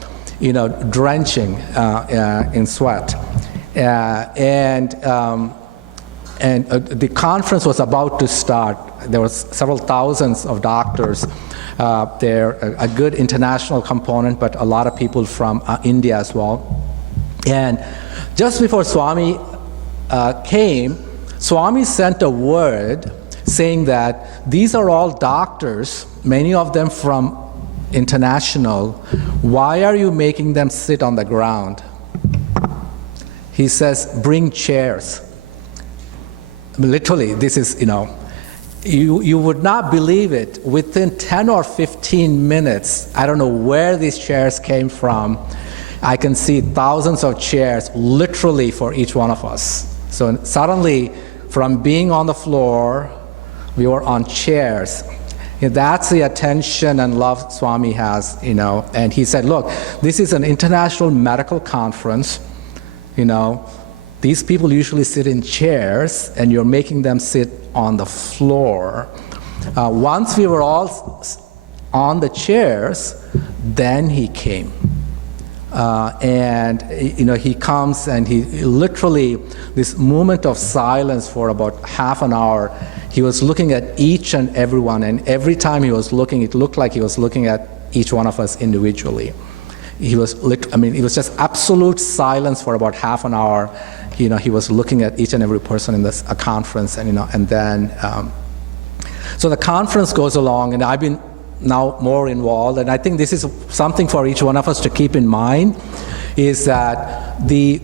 drenching in sweat. And the conference was about to start. There was several thousands of doctors there, a good international component, but a lot of people from India as well. And just before Swami came, Swami sent a word saying that these are all doctors, many of them from international. Why are you making them sit on the ground? He says, bring chairs. Literally, this is, you would not believe it. Within 10 or 15 minutes, I don't know where these chairs came from, I can see thousands of chairs literally for each one of us. So suddenly, from being on the floor, we were on chairs. That's the attention and love Swami has, And he said, look, this is an international medical conference, These people usually sit in chairs, and you're making them sit on the floor. Once we were all on the chairs, then he came. And he comes and he literally, this moment of silence for about half an hour, he was looking at each and every one, and every time he was looking, it looked like he was looking at each one of us individually. It was just absolute silence for about half an hour. He was looking at each and every person in this conference, and then so the conference goes along, and I've been now more involved, and I think this is something for each one of us to keep in mind, is that the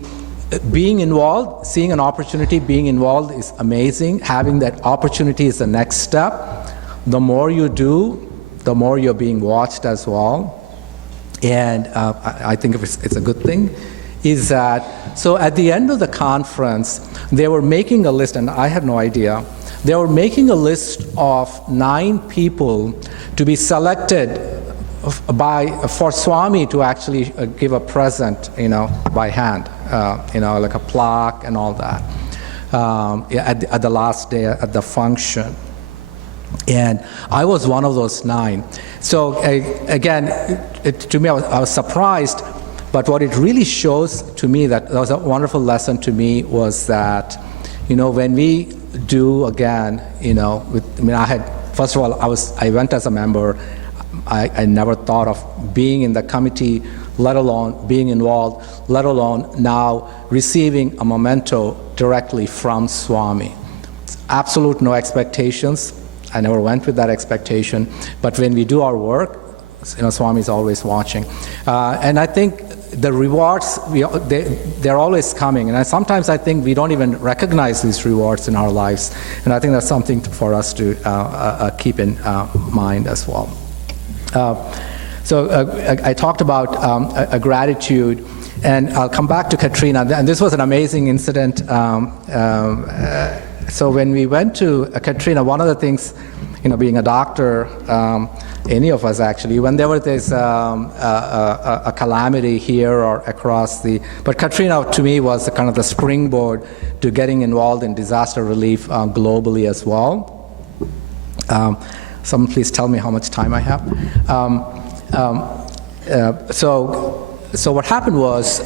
being involved, seeing an opportunity, being involved is amazing. Having that opportunity is the next step. The more you do, the more you're being watched as well. And I think it's a good thing, is that, so at the end of the conference, they were making a list, and I had no idea. They were making a list of 9 people to be selected for Swami to actually give a present, by hand, like a plaque and all that, at the last day at the function. And I was one of those 9. So again, to me, I was surprised, but what it really shows to me, that was a wonderful lesson to me, was that, when we do again, first of all, I went as a member. I never thought of being in the committee, let alone being involved, let alone now receiving a memento directly from Swami. Absolute no expectations. I never went with that expectation. But when we do our work, Swami is always watching. And I think the rewards, they're always coming. And sometimes I think we don't even recognize these rewards in our lives. And I think that's something for us to keep in mind as well. So I talked about a gratitude, and I'll come back to Katrina. And this was an amazing incident. So when we went to Katrina, one of the things, being a doctor, any of us actually, when there was a calamity here or across but Katrina to me was kind of the springboard to getting involved in disaster relief globally as well. Someone please tell me how much time I have. So what happened was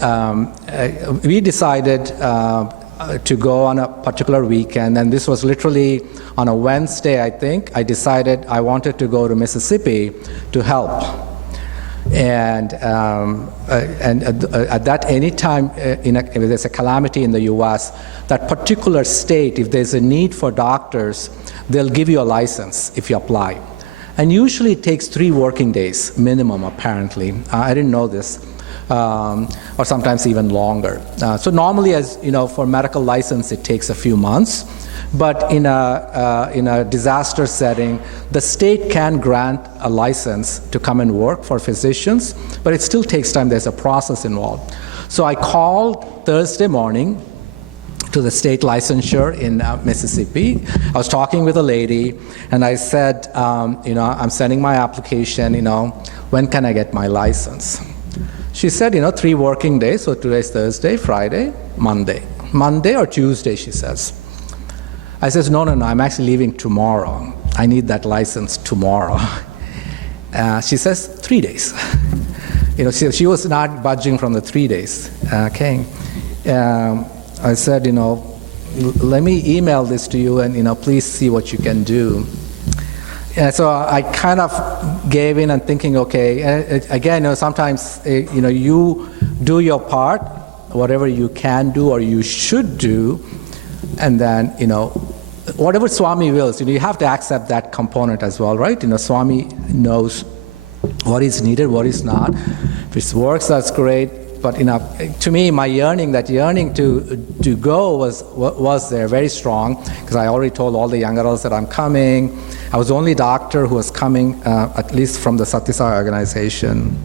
we decided to go on a particular weekend, and this was literally on a Wednesday, I think. I decided I wanted to go to Mississippi to help. And at that any time, if there's a calamity in the U.S., that particular state, if there's a need for doctors, they'll give you a license if you apply. And usually it takes 3 working days minimum, apparently. I didn't know this. Or sometimes even longer. So normally, as for medical license, it takes a few months. But in a disaster setting, the state can grant a license to come and work for physicians, but it still takes time. There's a process involved. So I called Thursday morning to the state licensure in Mississippi. I was talking with a lady, and I said, I'm sending my application. When can I get my license? She said, 3 working days, so today's Thursday, Friday, Monday. Monday or Tuesday, she says. I says, no, I'm actually leaving tomorrow. I need that license tomorrow. She says, 3 days. She was not budging from the 3 days. Okay. I said, let me email this to you, and, please see what you can do. And so I kind of gave in and thinking, okay, again, sometimes, you do your part, whatever you can do or you should do, and then, whatever Swami wills, you have to accept that component as well, right? Swami knows what is needed, what is not. If it works, that's great. But to me, my yearning to go was there very strong, because I already told all the young adults that I'm coming. I was the only doctor who was coming, at least from the Sathya Sai organization.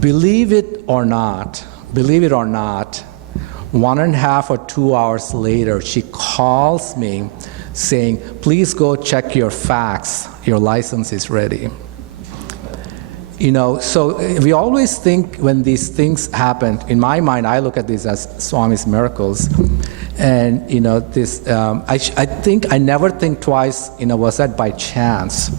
Believe it or not, 1.5 or 2 hours later, she calls me saying, please go check your fax, your license is ready. So we always think when these things happen, in my mind, I look at these as Swami's miracles. And, this, I never think twice, was that by chance?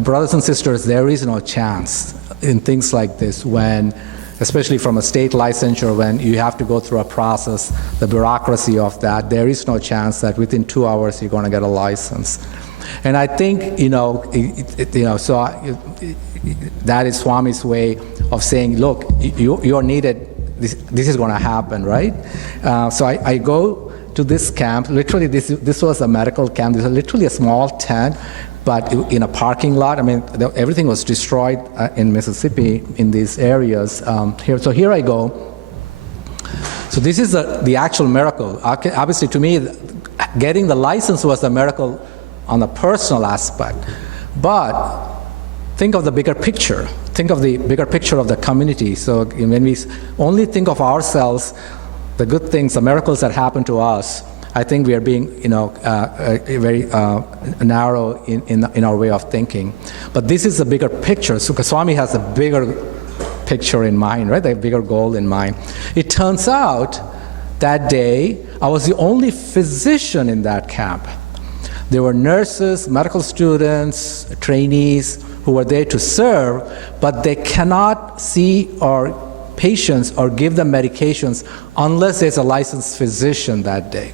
Brothers and sisters, there is no chance in things like this when, especially from a state licensure, when you have to go through a process, the bureaucracy of that, there is no chance that within 2 hours you're going to get a license. And I think, that is Swami's way of saying, look, you're needed, this is going to happen, right? So I go to this camp. Literally, this was a medical camp. This was literally a small tent, but in a parking lot. I mean, everything was destroyed in Mississippi in these areas. So here I go. So this is the actual miracle. Obviously, to me, getting the license was a miracle on a personal aspect. But think of the bigger picture. Think of the bigger picture of the community. So when we only think of ourselves, the good things, the miracles that happen to us, I think we are being, very narrow in our way of thinking. But this is the bigger picture. So Swami has a bigger picture in mind, right? A bigger goal in mind. It turns out that day I was the only physician in that camp. There were nurses, medical students, trainees who were there to serve, but they cannot see our patients or give them medications unless there's a licensed physician that day.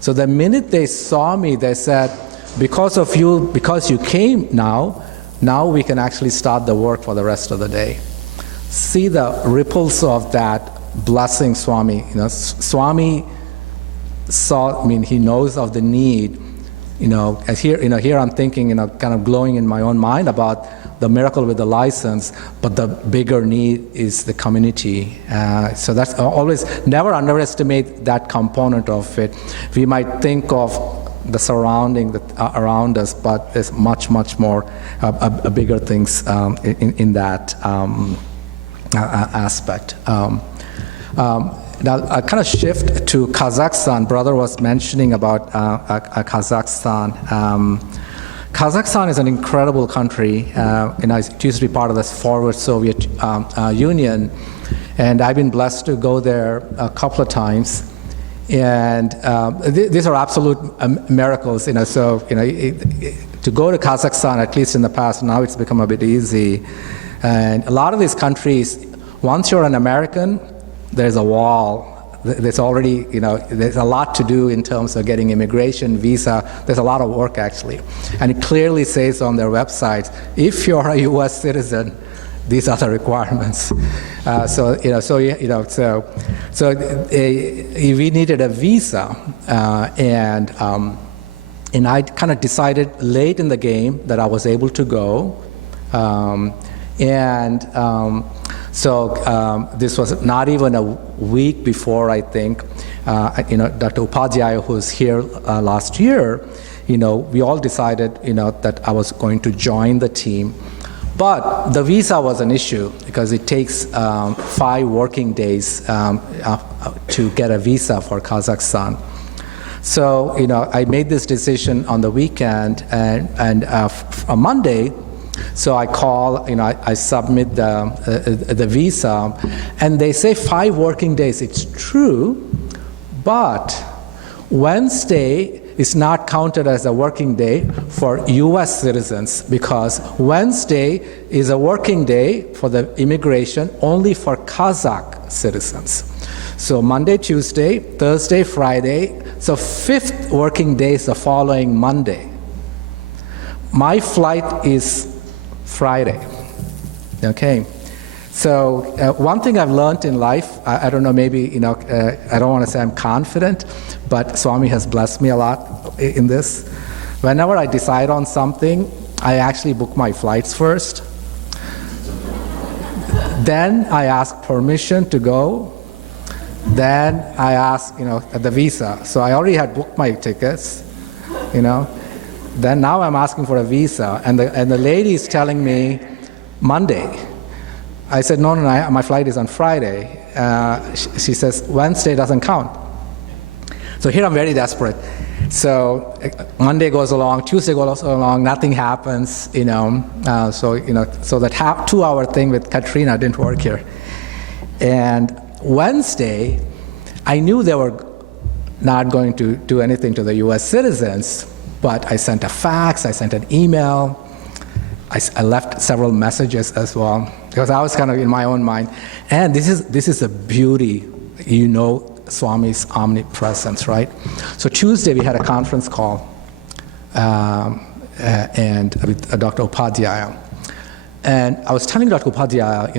So the minute they saw me, they said, because you came now we can actually start the work for the rest of the day. See the ripples of that blessing, Swami. Swami saw, he knows of the need. As here I'm thinking, kind of glowing in my own mind about the miracle with the license, but the bigger need is the community. So that's always, never underestimate that component of it. We might think of the surrounding that around us, but there's much, much more bigger things in that aspect. Now, I kind of shift to Kazakhstan. Brother was mentioning about Kazakhstan. Kazakhstan is an incredible country. It used to be part of the former Soviet Union, and I've been blessed to go there a couple of times. And these are absolute miracles. To go to Kazakhstan, at least in the past, now it's become a bit easy. And a lot of these countries, once you're an American, there's a wall. There's already, there's a lot to do in terms of getting immigration, visa. There's a lot of work, actually. And it clearly says on their websites, if you're a U.S. citizen, these are the requirements. So we needed a visa, and I kind of decided late in the game that I was able to go, So this was not even a week before, I think, Dr. Upadhyaya, who was here last year, we all decided, that I was going to join the team. But the visa was an issue because it takes 5 working days to get a visa for Kazakhstan. So, I made this decision on the weekend, and on Monday, so I call, I submit the visa, and they say 5 working days. It's true, but Wednesday is not counted as a working day for U.S. citizens, because Wednesday is a working day for the immigration only for Kazakh citizens. So Monday, Tuesday, Thursday, Friday, so 5th working day is the following Monday. My flight is Friday. Okay, so one thing I've learned in life, I don't know, maybe, I don't want to say I'm confident, but Swami has blessed me a lot in this. Whenever I decide on something, I actually book my flights first. Then I ask permission to go. Then I ask, the visa. So I already had booked my tickets, Then now I'm asking for a visa, and the lady is telling me Monday. I said, no, my flight is on Friday. She says, Wednesday doesn't count. So here I'm very desperate. So Monday goes along, Tuesday goes along, nothing happens, so that 2-hour thing with Katrina didn't work here. And Wednesday, I knew they were not going to do anything to the US citizens, but I sent a fax, I sent an email, I left several messages as well, because I was kind of in my own mind. And this is the beauty, Swami's omnipresence, right? So Tuesday we had a conference call and with Dr. Upadhyaya. And I was telling Dr. Upadhyaya,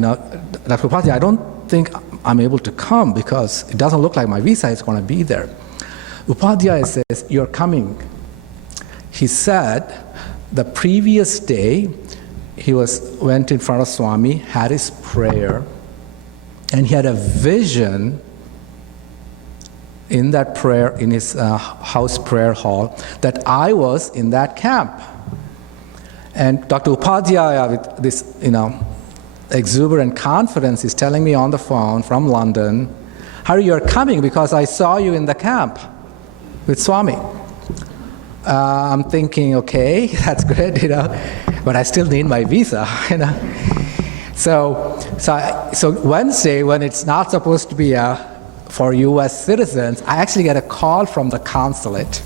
Dr. Upadhyaya, I don't think I'm able to come because it doesn't look like my visa is going to be there. Upadhyaya says, you're coming. He said the previous day he went in front of Swami, had his prayer, and he had a vision in that prayer, in his house prayer hall, that I was in that camp. And Dr. Upadhyaya, with this, exuberant confidence, is telling me on the phone from London, Hari, you're coming because I saw you in the camp with Swami. I'm thinking, okay, that's good, but I still need my visa, So Wednesday, when it's not supposed to be for U.S. citizens, I actually get a call from the consulate.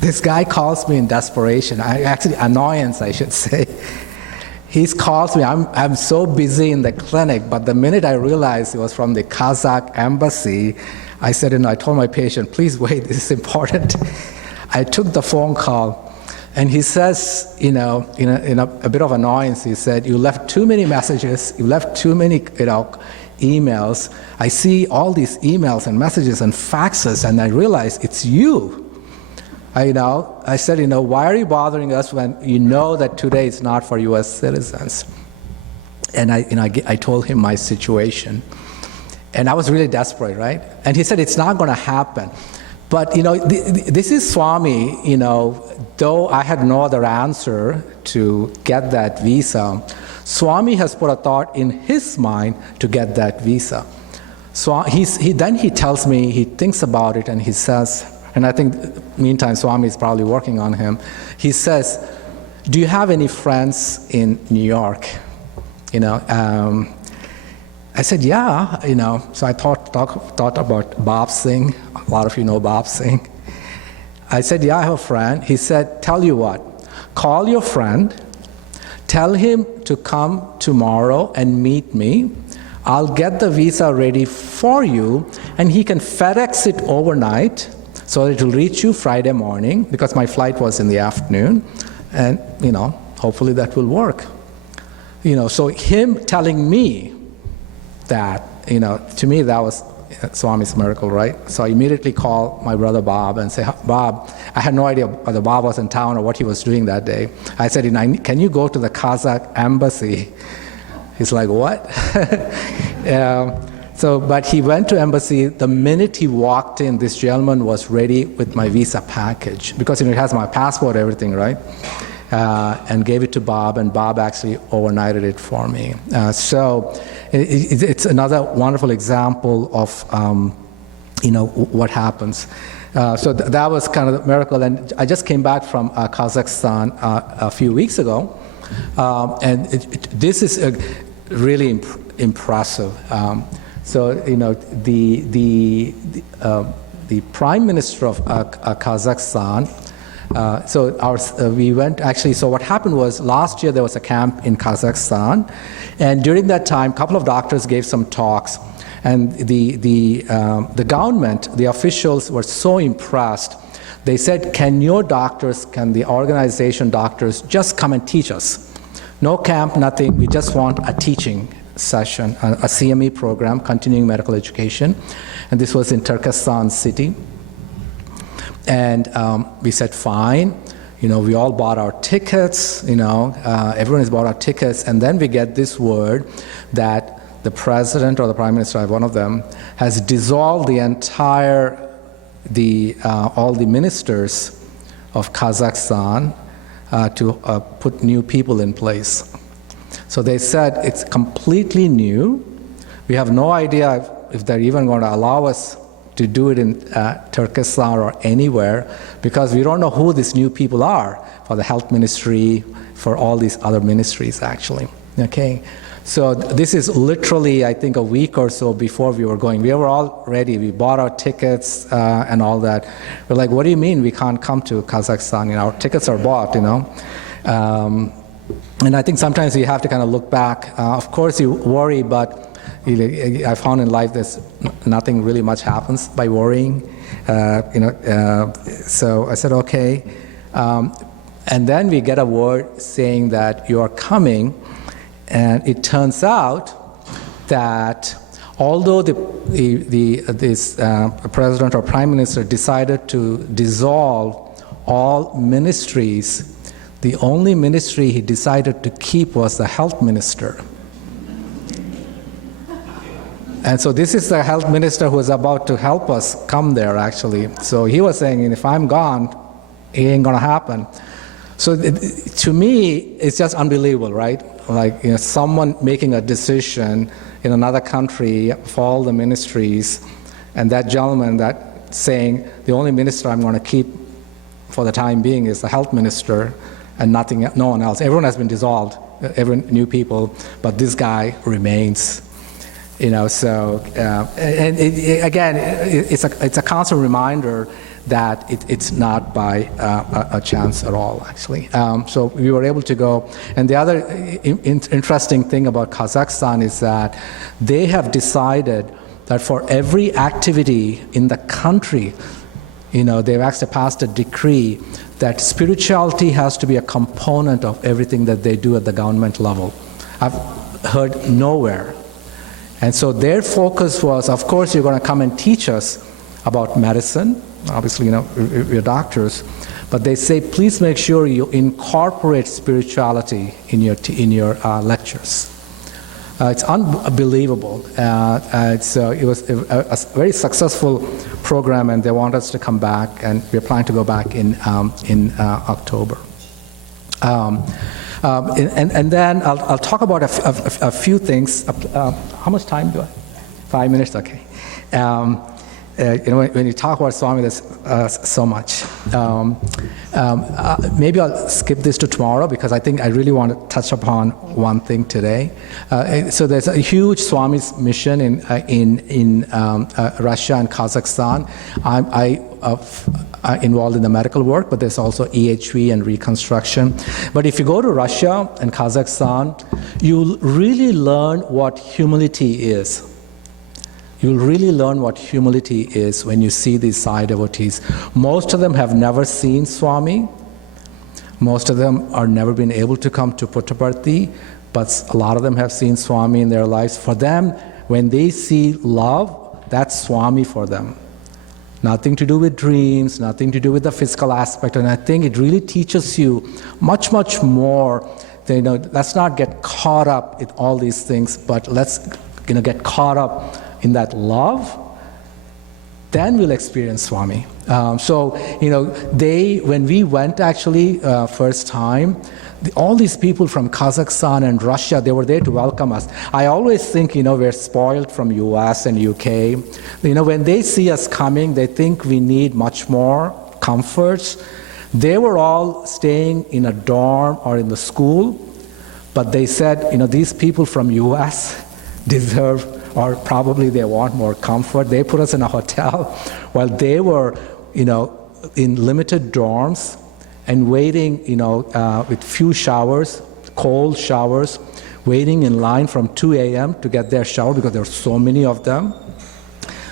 This guy calls me in desperation, annoyance, I should say. He calls me, I'm so busy in the clinic, but the minute I realized it was from the Kazakh embassy, I said, I told my patient, please wait, this is important. I took the phone call, and he says, in a bit of annoyance, he said, you left too many messages, you left too many, emails. I see all these emails and messages and faxes, and I realize it's you. I said, why are you bothering us when you know that today is not for U.S. citizens? And I told him my situation. And I was really desperate, right? And he said, it's not going to happen. But, this is Swami, though I had no other answer to get that visa, Swami has put a thought in his mind to get that visa. So then he tells me, he thinks about it, and he says, and I think meantime Swami is probably working on him, he says, do you have any friends in New York? I said, yeah, so I thought about Bob Singh. A lot of you know Bob Singh. I said, yeah, I have a friend. He said, tell you what, call your friend, tell him to come tomorrow and meet me. I'll get the visa ready for you, and he can FedEx it overnight so that it will reach you Friday morning, because my flight was in the afternoon, and, hopefully that will work. So him telling me that, to me that was Swami's miracle, right? So I immediately called my brother Bob and say, Bob, I had no idea whether Bob was in town or what he was doing that day. I said, can you go to the Kazakh embassy? He's like, what? But he went to embassy. The minute he walked in, this gentleman was ready with my visa package, because it has my passport, everything, right? And gave it to Bob, and Bob actually overnighted it for me. So it's another wonderful example of what happens. So that was kind of the miracle. And I just came back from Kazakhstan a few weeks ago, and this is really impressive. So the Prime Minister of Kazakhstan. We went, actually, so what happened was last year there was a camp in Kazakhstan, and during that time, a couple of doctors gave some talks, and the government, the officials were so impressed. They said, can the organization doctors just come and teach us? No camp, nothing, we just want a teaching session, a CME program, continuing medical education, and this was in Turkestan city. And we said, fine, we all bought our tickets, everyone has bought our tickets, and then we get this word that the president or the prime minister, one of them, has dissolved the entire, all the ministers of Kazakhstan to put new people in place. So they said it's completely new. We have no idea if they're even going to allow us to do it in Turkestan or anywhere, because we don't know who these new people are for the health ministry, for all these other ministries actually. Okay, so this is literally, I think, a week or so before we were going. We were all ready. We bought our tickets and all that. We're like, what do you mean we can't come to Kazakhstan? Our tickets are bought, And I think sometimes you have to kind of look back. Of course, you worry, but I found in life there's nothing really much happens by worrying. So I said, okay. And then we get a word saying that you are coming. And it turns out that although this president or prime minister decided to dissolve all ministries, the only ministry he decided to keep was the health minister. And so this is the health minister who is about to help us come there, actually. So he was saying, if I'm gone, it ain't going to happen. So to me, it's just unbelievable, right? Like, someone making a decision in another country for all the ministries, and that gentleman that saying the only minister I'm going to keep for the time being is the health minister, and no one else. Everyone has been dissolved, every new people, but this guy remains. So again, it's a constant reminder that it's not by a chance at all, actually. So we were able to go. And the other interesting thing about Kazakhstan is that they have decided that for every activity in the country, they've actually passed a decree that spirituality has to be a component of everything that they do at the government level. I've heard nowhere. And so their focus was, of course, you're going to come and teach us about medicine. Obviously, we're doctors, but they say, please make sure you incorporate spirituality in your lectures. It's unbelievable. So it was a very successful program, and they want us to come back, and we're planning to go back in October. And then I'll talk about a few things. How much time do I? 5 minutes? Okay. When you talk about Swami, there's so much. Maybe I'll skip this to tomorrow, because I think I really want to touch upon one thing today. So there's a huge Swami's mission in Russia and Kazakhstan. I'm involved in the medical work, but there's also EHV and reconstruction. But if you go to Russia and Kazakhstan, you'll really learn what humility is. You'll really learn what humility is when you see these Sai devotees. Most of them have never seen Swami. Most of them are never been able to come to Puttaparthi, but a lot of them have seen Swami in their lives. For them, when they see love, that's Swami for them. Nothing to do with dreams, nothing to do with the physical aspect. And I think it really teaches you much, much more. Let's not get caught up in all these things, but let's get caught up in that love, then we'll experience Swami. When we went actually first time, all these people from Kazakhstan and Russia, they were there to welcome us. I always think, we're spoiled from US and UK. When they see us coming, they think we need much more comforts. They were all staying in a dorm or in the school, but they said, these people from US deserve, or probably they want more comfort. They put us in a hotel while they were, in limited dorms and waiting, with few showers, cold showers, waiting in line from 2 a.m. to get their shower, because there were so many of them,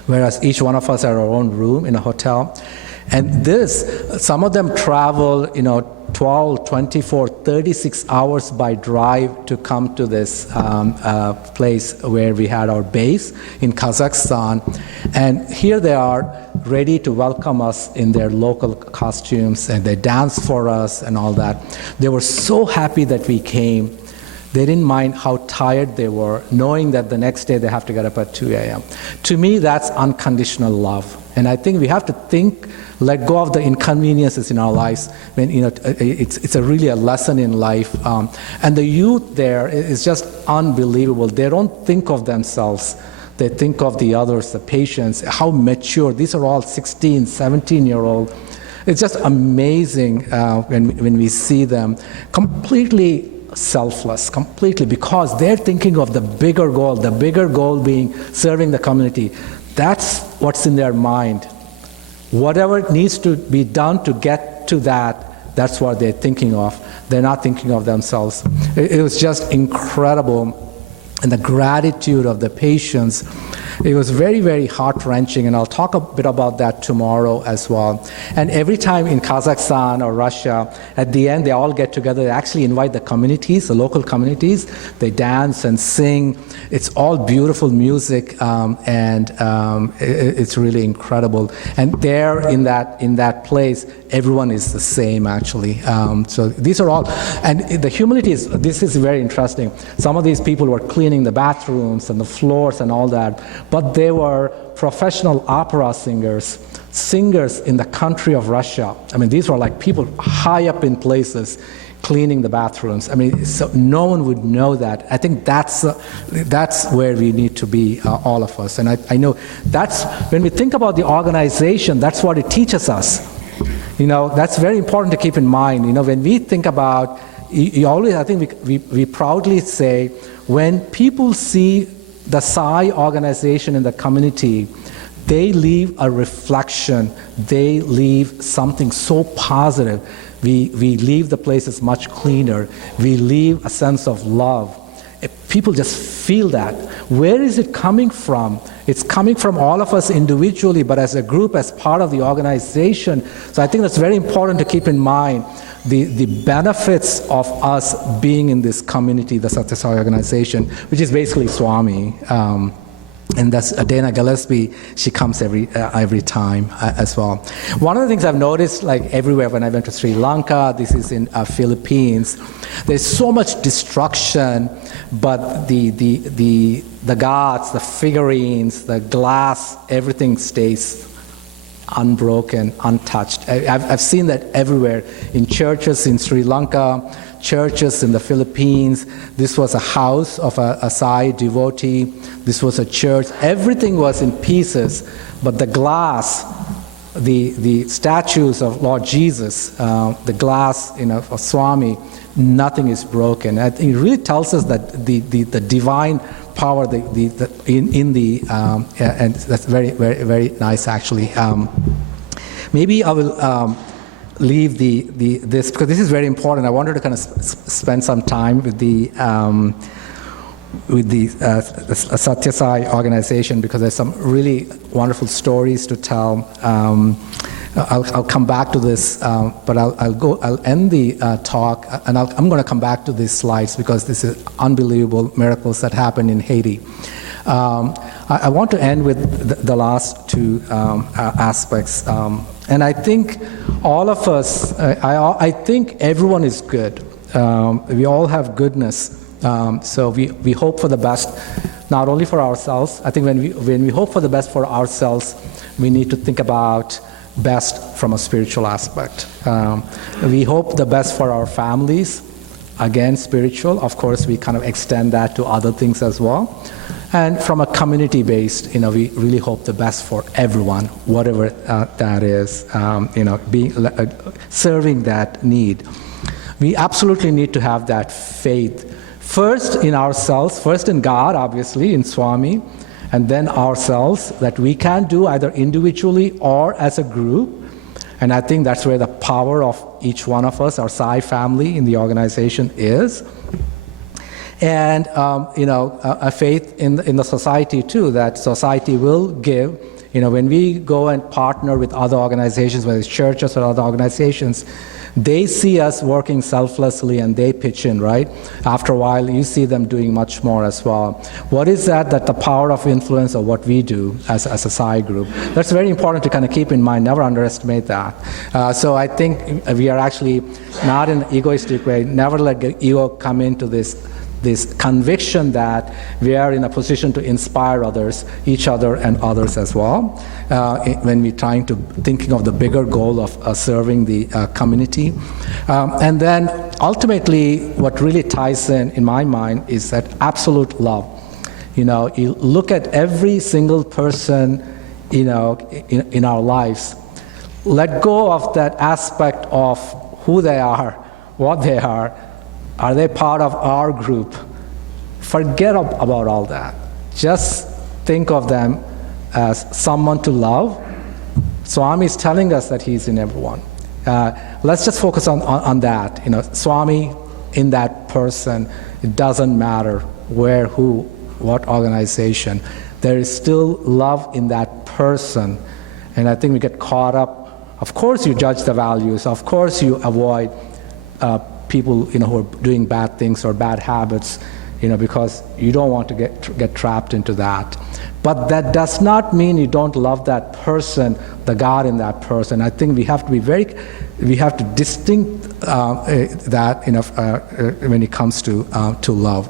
whereas each one of us had our own room in a hotel. And some of them travel, 12, 24, 36 hours by drive to come to this place where we had our base in Kazakhstan. And here they are, ready to welcome us in their local costumes, and they dance for us and all that. They were so happy that we came. They didn't mind how tired they were, knowing that the next day they have to get up at 2 a.m. To me, that's unconditional love. And I think we have to let go of the inconveniences in our lives. It's really a lesson in life. And the youth there is just unbelievable. They don't think of themselves. They think of the others, the patients, how mature. These are all 16, 17-year-old. It's just amazing when we see them completely selfless, completely, because they're thinking of the bigger goal being serving the community. That's what's in their mind. Whatever needs to be done to get to that, that's what they're thinking of. They're not thinking of themselves. It was just incredible. And the gratitude of the patients, it was very, very heart-wrenching, and I'll talk a bit about that tomorrow as well. And every time in Kazakhstan or Russia, at the end, they all get together. They actually invite the communities, the local communities. They dance and sing. It's all beautiful music, and it's really incredible. And there in that place, everyone is the same, actually. So these are all, and the humility is, this is very interesting. Some of these people were cleaning the bathrooms and the floors and all that, but they were professional opera singers in the country of Russia. I mean, these were like people high up in places cleaning the bathrooms. I mean, so no one would know that. I think that's where we need to be, all of us. And I know that's, when we think about the organization, that's what it teaches us. You know, that's very important to keep in mind. You know, when we think about, you always, I think we proudly say, when people see the Sai organization in the community, they leave a reflection, they leave something so positive. We leave the places much cleaner, we leave a sense of love. People just feel that. Where is it coming from? It's coming from all of us individually, but as a group, as part of the organization. So I think that's very important to keep in mind. The benefits of us being in this community, the Sathya Sai organization, which is basically Swami, and that's Dana Gillespie. She comes every time as well. One of the things I've noticed, like everywhere when I went to Sri Lanka, this is in Philippines, there's so much destruction, but the gods, the figurines, the glass, everything stays unbroken, untouched. I've seen that everywhere, in churches in Sri Lanka, churches in the Philippines. This was a house of a Sai devotee. This was a church. Everything was in pieces, but the glass, the statues of Lord Jesus, the glass, of Swami, nothing is broken. I think it really tells us that the divine power and that's very, very, very nice, actually. Maybe I will leave this, because this is very important. I wanted to kind of spend some time with the Sathya Sai organization, because there's some really wonderful stories to tell. I'll come back to this, but I'll end the talk, and I'm going to come back to these slides, because this is unbelievable miracles that happen in Haiti. I want to end with the last two aspects, and I think all of us, I think everyone is good. We all have goodness, so we hope for the best, not only for ourselves. I think when we hope for the best for ourselves, we need to think about best from a spiritual aspect. We hope the best for our families, again, spiritual. Of course, we kind of extend that to other things as well. And from a community-based, we really hope the best for everyone, whatever that is, serving that need. We absolutely need to have that faith, first in ourselves, first in God, obviously, in Swami, and then ourselves, that we can do either individually or as a group. And I think that's where the power of each one of us, our Sai family in the organization, is. And a faith in the society too, that society will give. When we go and partner with other organizations, whether it's churches or other organizations, they see us working selflessly and they pitch in, right? After a while, you see them doing much more as well. What is that the power of influence of what we do as a Sai group? That's very important to kind of keep in mind, never underestimate that. So I think we are actually not in an egoistic way, never let ego come into this conviction that we are in a position to inspire others, each other and others as well, when we're trying to thinking of the bigger goal of serving the community. And then ultimately what really ties in my mind, is that absolute love. You look at every single person, in our lives. Let go of that aspect of who they are, what they are. Are they part of our group? Forget about all that. Just think of them as someone to love. Swami is telling us that he's in everyone. Let's just focus on that. Swami in that person. It doesn't matter where, who, what organization. There is still love in that person. And I think we get caught up. Of course you judge the values. Of course you avoid people who are doing bad things or bad habits, because you don't want to get trapped into that. But that does not mean you don't love that person, the God in that person. I think we have to distinct that when it comes to love.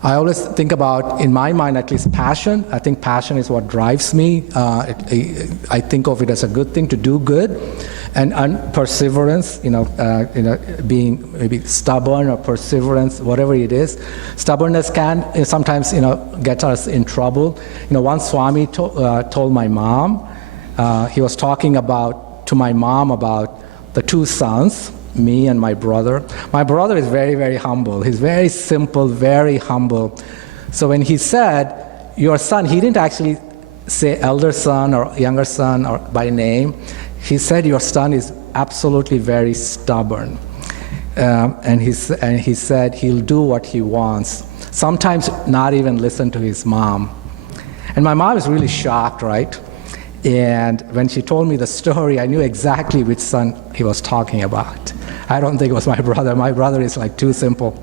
I always think about, in my mind at least, passion. I think passion is what drives me. I think of it as a good thing to do good, and perseverance. Being maybe stubborn or perseverance, whatever it is. Stubbornness can sometimes get us in trouble. Once Swami told my mom, he was talking to my mom about the two sons, me and my brother. My brother is very, very humble. He's very simple, very humble. So when he said, your son, he didn't actually say elder son or younger son or by name. He said, your son is absolutely very stubborn. And he said he'll do what he wants. Sometimes not even listen to his mom. And my mom is really shocked, right? And when she told me the story, I knew exactly which son he was talking about. I don't think it was my brother. My brother is too simple.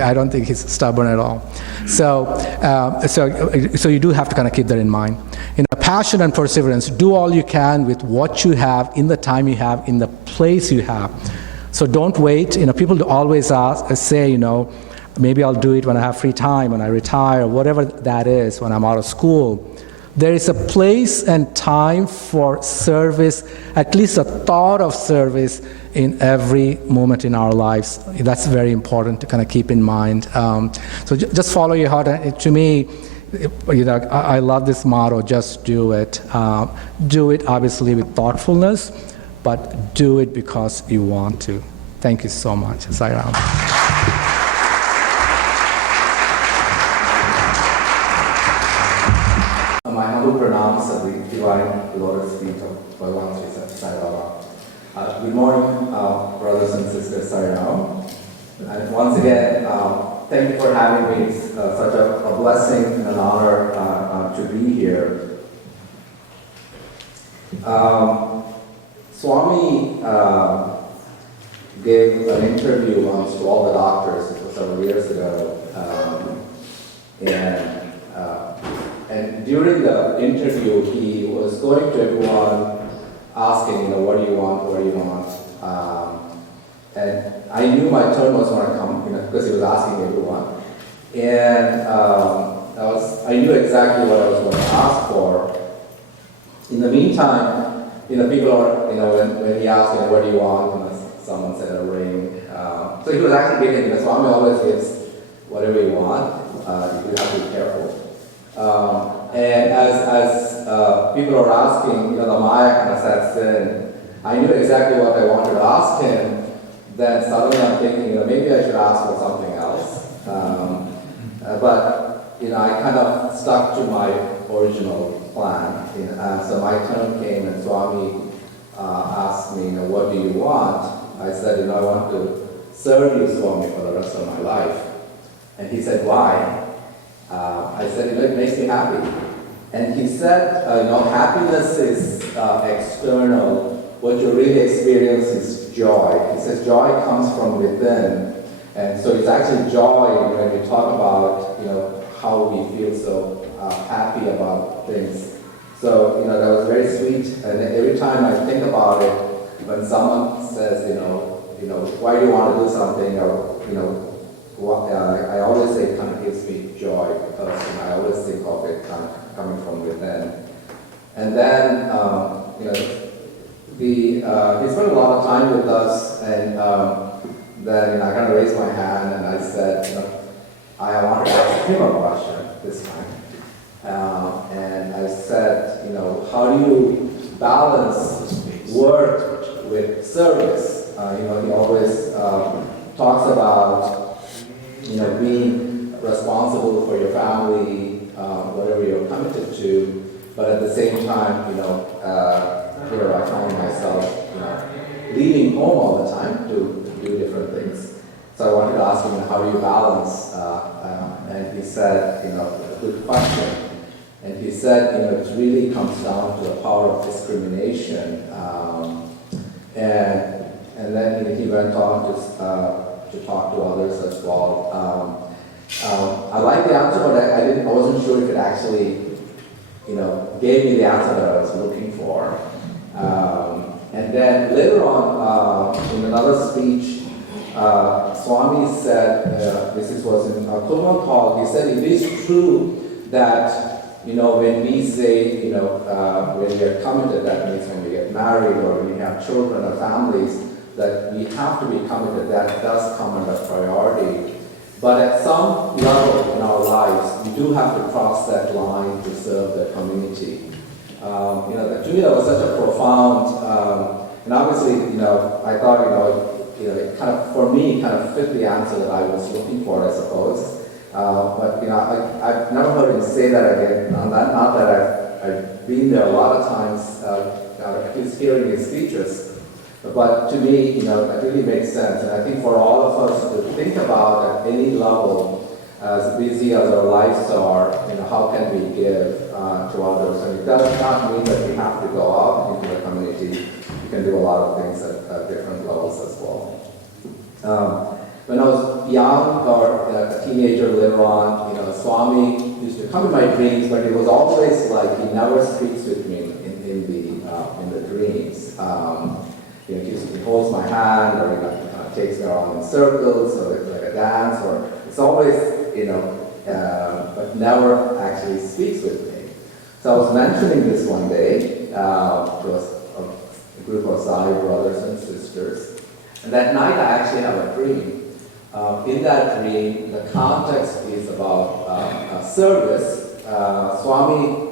I don't think he's stubborn at all. So you do have to kind of keep that in mind. Passion and perseverance. Do all you can with what you have, in the time you have, in the place you have. So don't wait. People always say, maybe I'll do it when I have free time, when I retire, whatever that is, when I'm out of school. There is a place and time for service, at least a thought of service in every moment in our lives. That's very important to kind of keep in mind. So just follow your heart. To me, I love this motto, just do it. Do it obviously with thoughtfulness, but do it because you want to. Thank you so much. Sai Ram. My humble pranams at the divine lotus feet of Bhagavan Sri Sathya Sai. Good morning, brothers and sisters. Sai Ram. And once again, thank you for having me. It's such a blessing and an honor to be here. Swami gave an interview once to all the doctors several years ago, and during the interview, he was going to everyone asking, what do you want, what do you want? And I knew my turn was going to come, because he was asking everyone. And I knew exactly what I was going to ask for. In the meantime, people are, when he asked, what do you want? Someone said a ring. So he was actually getting, Swami always gives whatever you want. You have to be careful. And as people are asking, the Maya kind of sets in. I knew exactly what I wanted to ask him. Then suddenly I'm thinking, maybe I should ask for something else. But I kind of stuck to my original plan. So my turn came, and Swami asked me, what do you want? I said, I want to serve you, Swami, for the rest of my life. And he said, why? I said, it makes me happy. And he said, happiness is external. What you really experience is joy. He says joy comes from within. And so it's actually joy when we talk about, how we feel so happy about things. So, that was very sweet. And every time I think about it, when someone says, why do you want to do something, or, I always say it kind of gives me joy, because I always think of it kind of coming from within. And then, he spent a lot of time with us, and then I kind of raised my hand and I said, I wanted to ask him a question this time. And I said, how do you balance work with service? He always talks about, being responsible for your family, whatever you're committed to, but at the same time, here I find myself, leaving home all the time to do different things. So I wanted to ask him, how do you balance? And he said, a good question. And he said, it really comes down to the power of discrimination. And then he went on to talk to others as well. I like the answer, but I wasn't sure if it actually, gave me the answer that I was looking for. And then later on, in another speech, Swami said, this was in Kumar Hall, he said, it is true that, when we say, when we are committed, that means when we get married or when we have children or families, that we have to be committed, that does come under priority. But at some level in our lives, we do have to cross that line to serve the community. To me that was such a profound, and obviously, I thought, it kind of, for me, kind of fit the answer that I was looking for, I suppose. But I've never heard him say that again. Not that I've been there a lot of times, at least hearing his speeches. But to me, that really makes sense. And I think for all of us to think about at any level, as busy as our lives are, how can we give to others? And it does not mean that we have to go out into the community. We can do a lot of things at different levels as well. When I was young or a teenager later on, Swami used to come in my dreams, but it was always like he never speaks with me in the dreams. He holds my hand, or he takes me around in circles, or it's like a dance, or it's always, but never actually speaks with me. So I was mentioning this one day to a group of Sai brothers and sisters, and that night I actually have a dream. In that dream, the context is about service. Swami,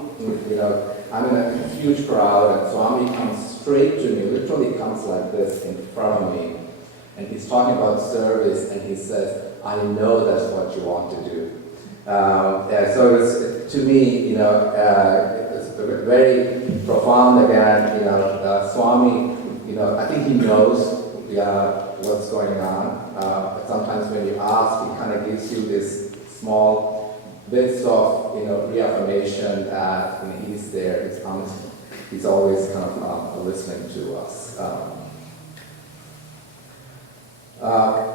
I'm in a huge crowd, and Swami comes straight to me, literally comes like this in front of me, and he's talking about service, and he says, I know that's what you want to do. So it's, to me, it's very profound again. Swami, I think he knows what's going on. But sometimes when you ask, he kind of gives you this small bits of reaffirmation that he's there, he's honest, he's always kind of listening to us.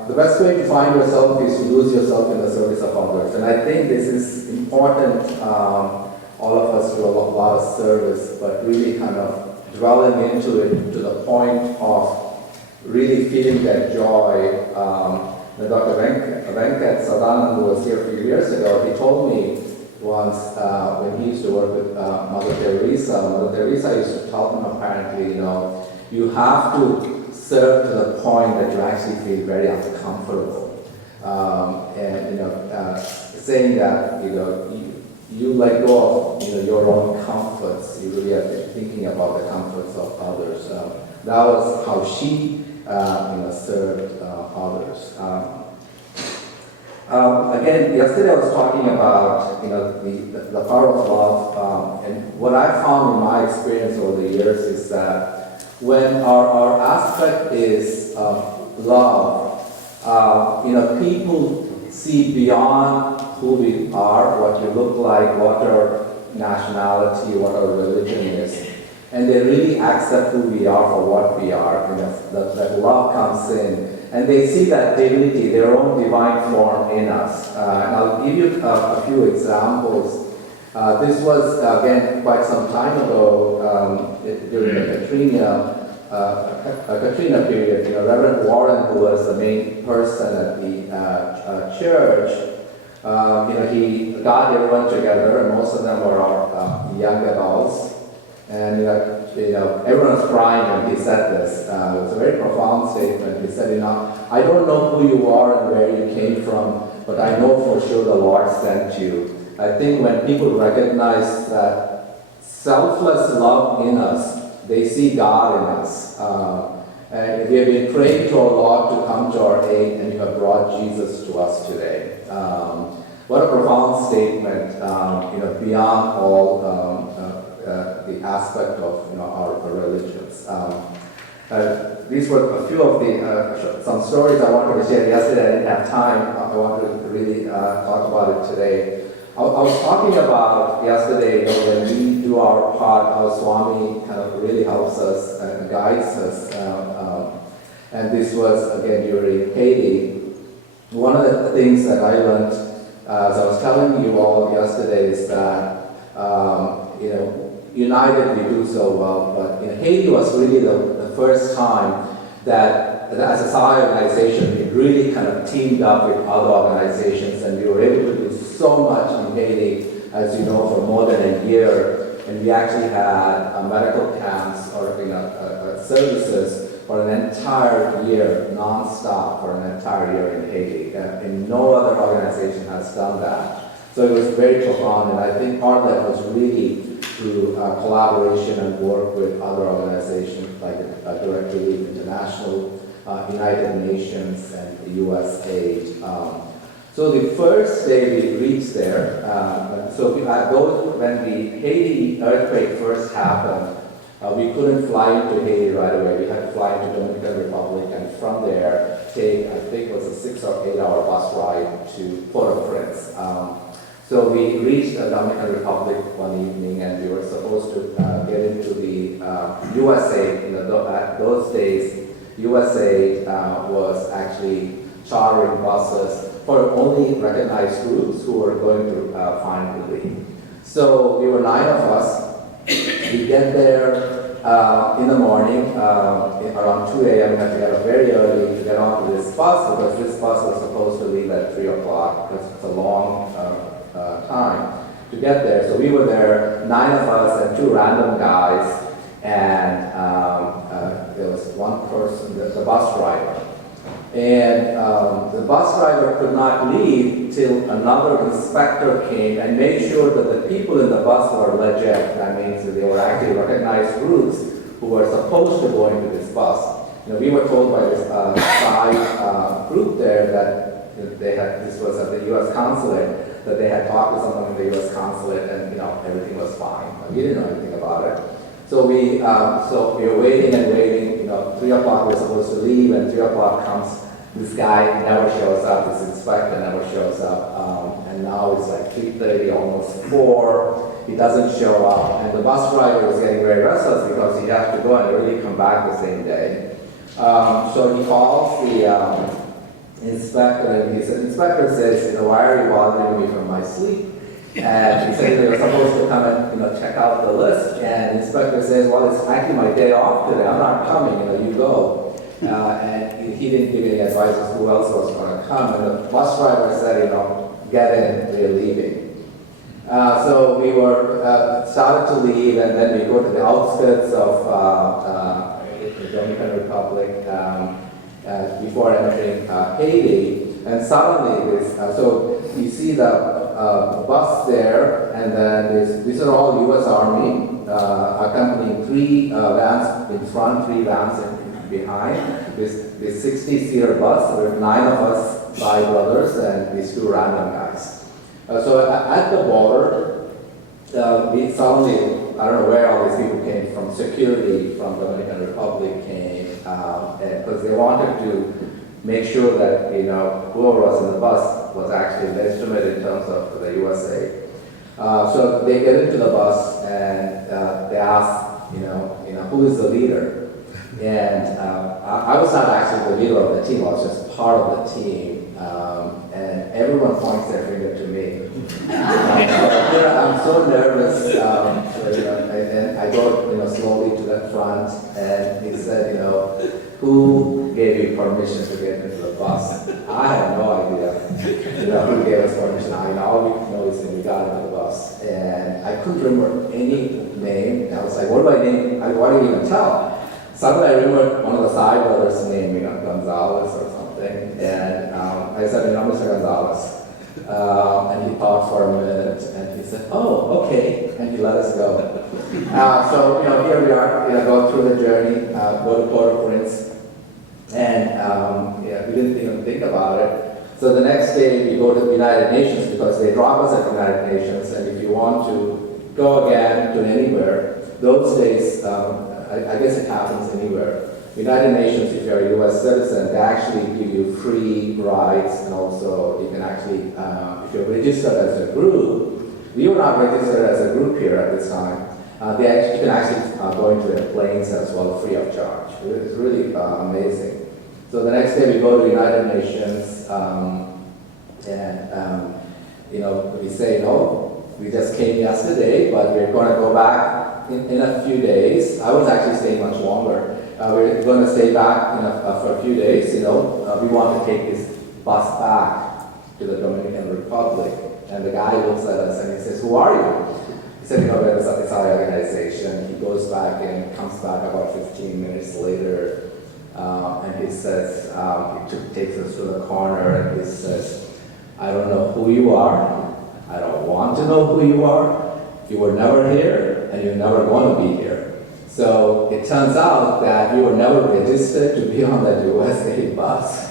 The best way to find yourself is to lose yourself in the service of others. And I think this is important. All of us do a lot of service, but really kind of dwelling into it to the point of really feeling that joy. Dr. Venkat Sadanand was here a few years ago. He told me once when he used to work with Mother Teresa. Mother Teresa used to tell him apparently, you have to serve to the point that you actually feel very uncomfortable. Saying that you let go of your own comforts. You really have been thinking about the comforts of others. That was how she served others. Again, yesterday I was talking about the power of love, and what I found in my experience over the years is that when our aspect is love, people see beyond who we are, what you look like, what our nationality, what our religion is, and they really accept who we are for what we are. That love comes in, and they see that divinity, their own divine form in us. And I'll give you a few examples. This was, again, quite some time ago, during the Katrina period. Reverend Warren, who was the main person at the church, he got everyone together, and most of them were young adults. And everyone was crying when he said this. It was a very profound statement. He said, I don't know who you are and where you came from, but I know for sure the Lord sent you. I think when people recognize that selfless love in us, they see God in us. And we have been praying to our Lord to come to our aid, and you have brought Jesus to us today. What a profound statement, beyond all the aspect of our religions. These were a few of the some stories I wanted to share yesterday. I didn't have time. I wanted to really talk about it today. I was talking about yesterday, when we do our part, how Swami kind of really helps us and guides us. And this was again during Haiti. One of the things that I learned, as I was telling you all yesterday, is that united we do so well, but Haiti was really the first time that as a Sai organization, we really kind of teamed up with other organizations, and we were able to do so much in Haiti, as you know, for more than a year. And we actually had medical camps or services for an entire year, non-stop for an entire year in Haiti. And no other organization has done that. So it was very profound, and I think part of that was really through collaboration and work with other organizations like Direct Relief International, United Nations, and the USAID. So the first day we reached there, when the Haiti earthquake first happened, we couldn't fly into Haiti right away. We had to fly into Dominican Republic, and from there take, I think it was a 6 or 8 hour bus ride to Port-au-Prince. So we reached the Dominican Republic one evening, and we were supposed to get into the USAID. At those days, USAID was actually chartering buses for only recognized groups who were going to find relief. So we were 9 of us. We get there in the morning, around 2 a.m. We had to get up very early to get onto this bus, because this bus was supposed to leave at 3 o'clock, because it's a long time to get there. So we were there, 9 of us and 2 random guys, and there was one person, the bus driver. And the bus driver could not leave till another inspector came and made sure that the people in the bus were legit. That means that they were actually recognized groups who were supposed to go into this bus. We were told by this Sai group there that they had, this was at the U.S. consulate, that they had talked to someone in the U.S. consulate, and everything was fine. We didn't know anything about it. So we were waiting and waiting. 3 o'clock we were supposed to leave, and 3 o'clock comes. This guy never shows up. This inspector never shows up. And now it's like 3:30, almost 4. He doesn't show up, and the bus driver was getting very restless because he has to go and really come back the same day. So he calls the inspector, and he said, "Inspector says, why are you bothering me from my sleep?" And he said they were supposed to come and check out the list. And the inspector says, "Well, it's actually my day off today. I'm not coming. You go." And he didn't give any advice as to who else was going to come. And the bus driver said, "Get in. We're leaving." So we were started to leave, and then we go to the outskirts of the Dominican Republic before entering Haiti. And suddenly, so you see the bus there, and then these are all U.S. Army accompanying 3 vans in front, 3 vans behind. This 60-seater bus, there were 9 of us, 5 brothers, and these 2 random guys. So at the border, we suddenly, I don't know where all these people came from, security from the Dominican Republic came, because they wanted to make sure that whoever was in the bus was actually legitimate in terms of the USA. So they get into the bus, and they ask, who is the leader? And I was not actually the leader of the team. I was just part of the team, and everyone points their finger to me. I'm so nervous, and I go slowly to the front, and he said, "Who gave you permission to get into the bus?" I have no idea, who gave us permission. All we know is that we got into the bus, and I couldn't remember any name. I was like, "What do I name? What do you even tell?" Suddenly I remember one of the Sai brother's name, Gonzalez or something. And I said, Mr. Gonzalez. And he thought for a minute, and he said, oh, okay, and he let us go. So, here we are, go through the journey, go to Port-au-Prince, and we didn't even think about it. So the next day we go to the United Nations because they drop us at the United Nations, and if you want to go again to anywhere, those days, I guess it happens anywhere. United Nations, if you're a U.S. citizen, they actually give you free rides, and also you can actually, if you're registered as a group, we were not registered as a group here at this time, you can actually go into their planes as well, free of charge. It's really amazing. So the next day we go to the United Nations, we say, no, we just came yesterday, but we're going to go back in a few days. I was actually staying much longer. We're going to stay back for a few days. We want to take this bus back to the Dominican Republic. And the guy looks at us and he says, who are you? He said, we're the Sathya Sai organization. He goes back and comes back about 15 minutes later. And he says, he takes us to the corner and he says, I don't know who you are. I don't want to know who you are. You were never here and you're never going to be here. So it turns out that we were never registered to be on the USA bus.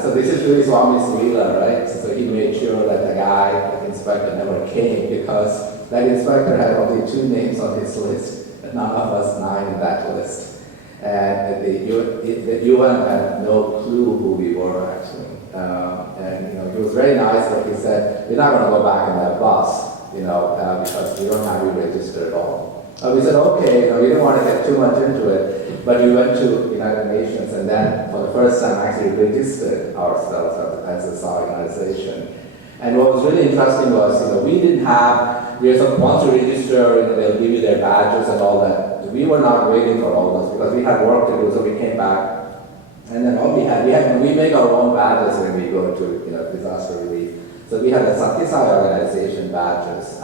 So this is really Swami's Leela, right? So he made sure that the inspector never came because that inspector had only 2 names on his list, and none of us 9 in that list. And the UN had no clue who we were actually. He was very nice, but he said, we're not going to go back in that bus, because we don't have you registered at all. We said, okay, we didn't want to get too much into it, but we went to United Nations and then for the first time actually registered ourselves as a Sai organization. And what was really interesting was, once you register, they'll give you their badges and all that. We were not waiting for all this because we had work to do, so we came back. And then all we make our own badges when we go to disaster relief. So we had the Sathya Sai organization badges.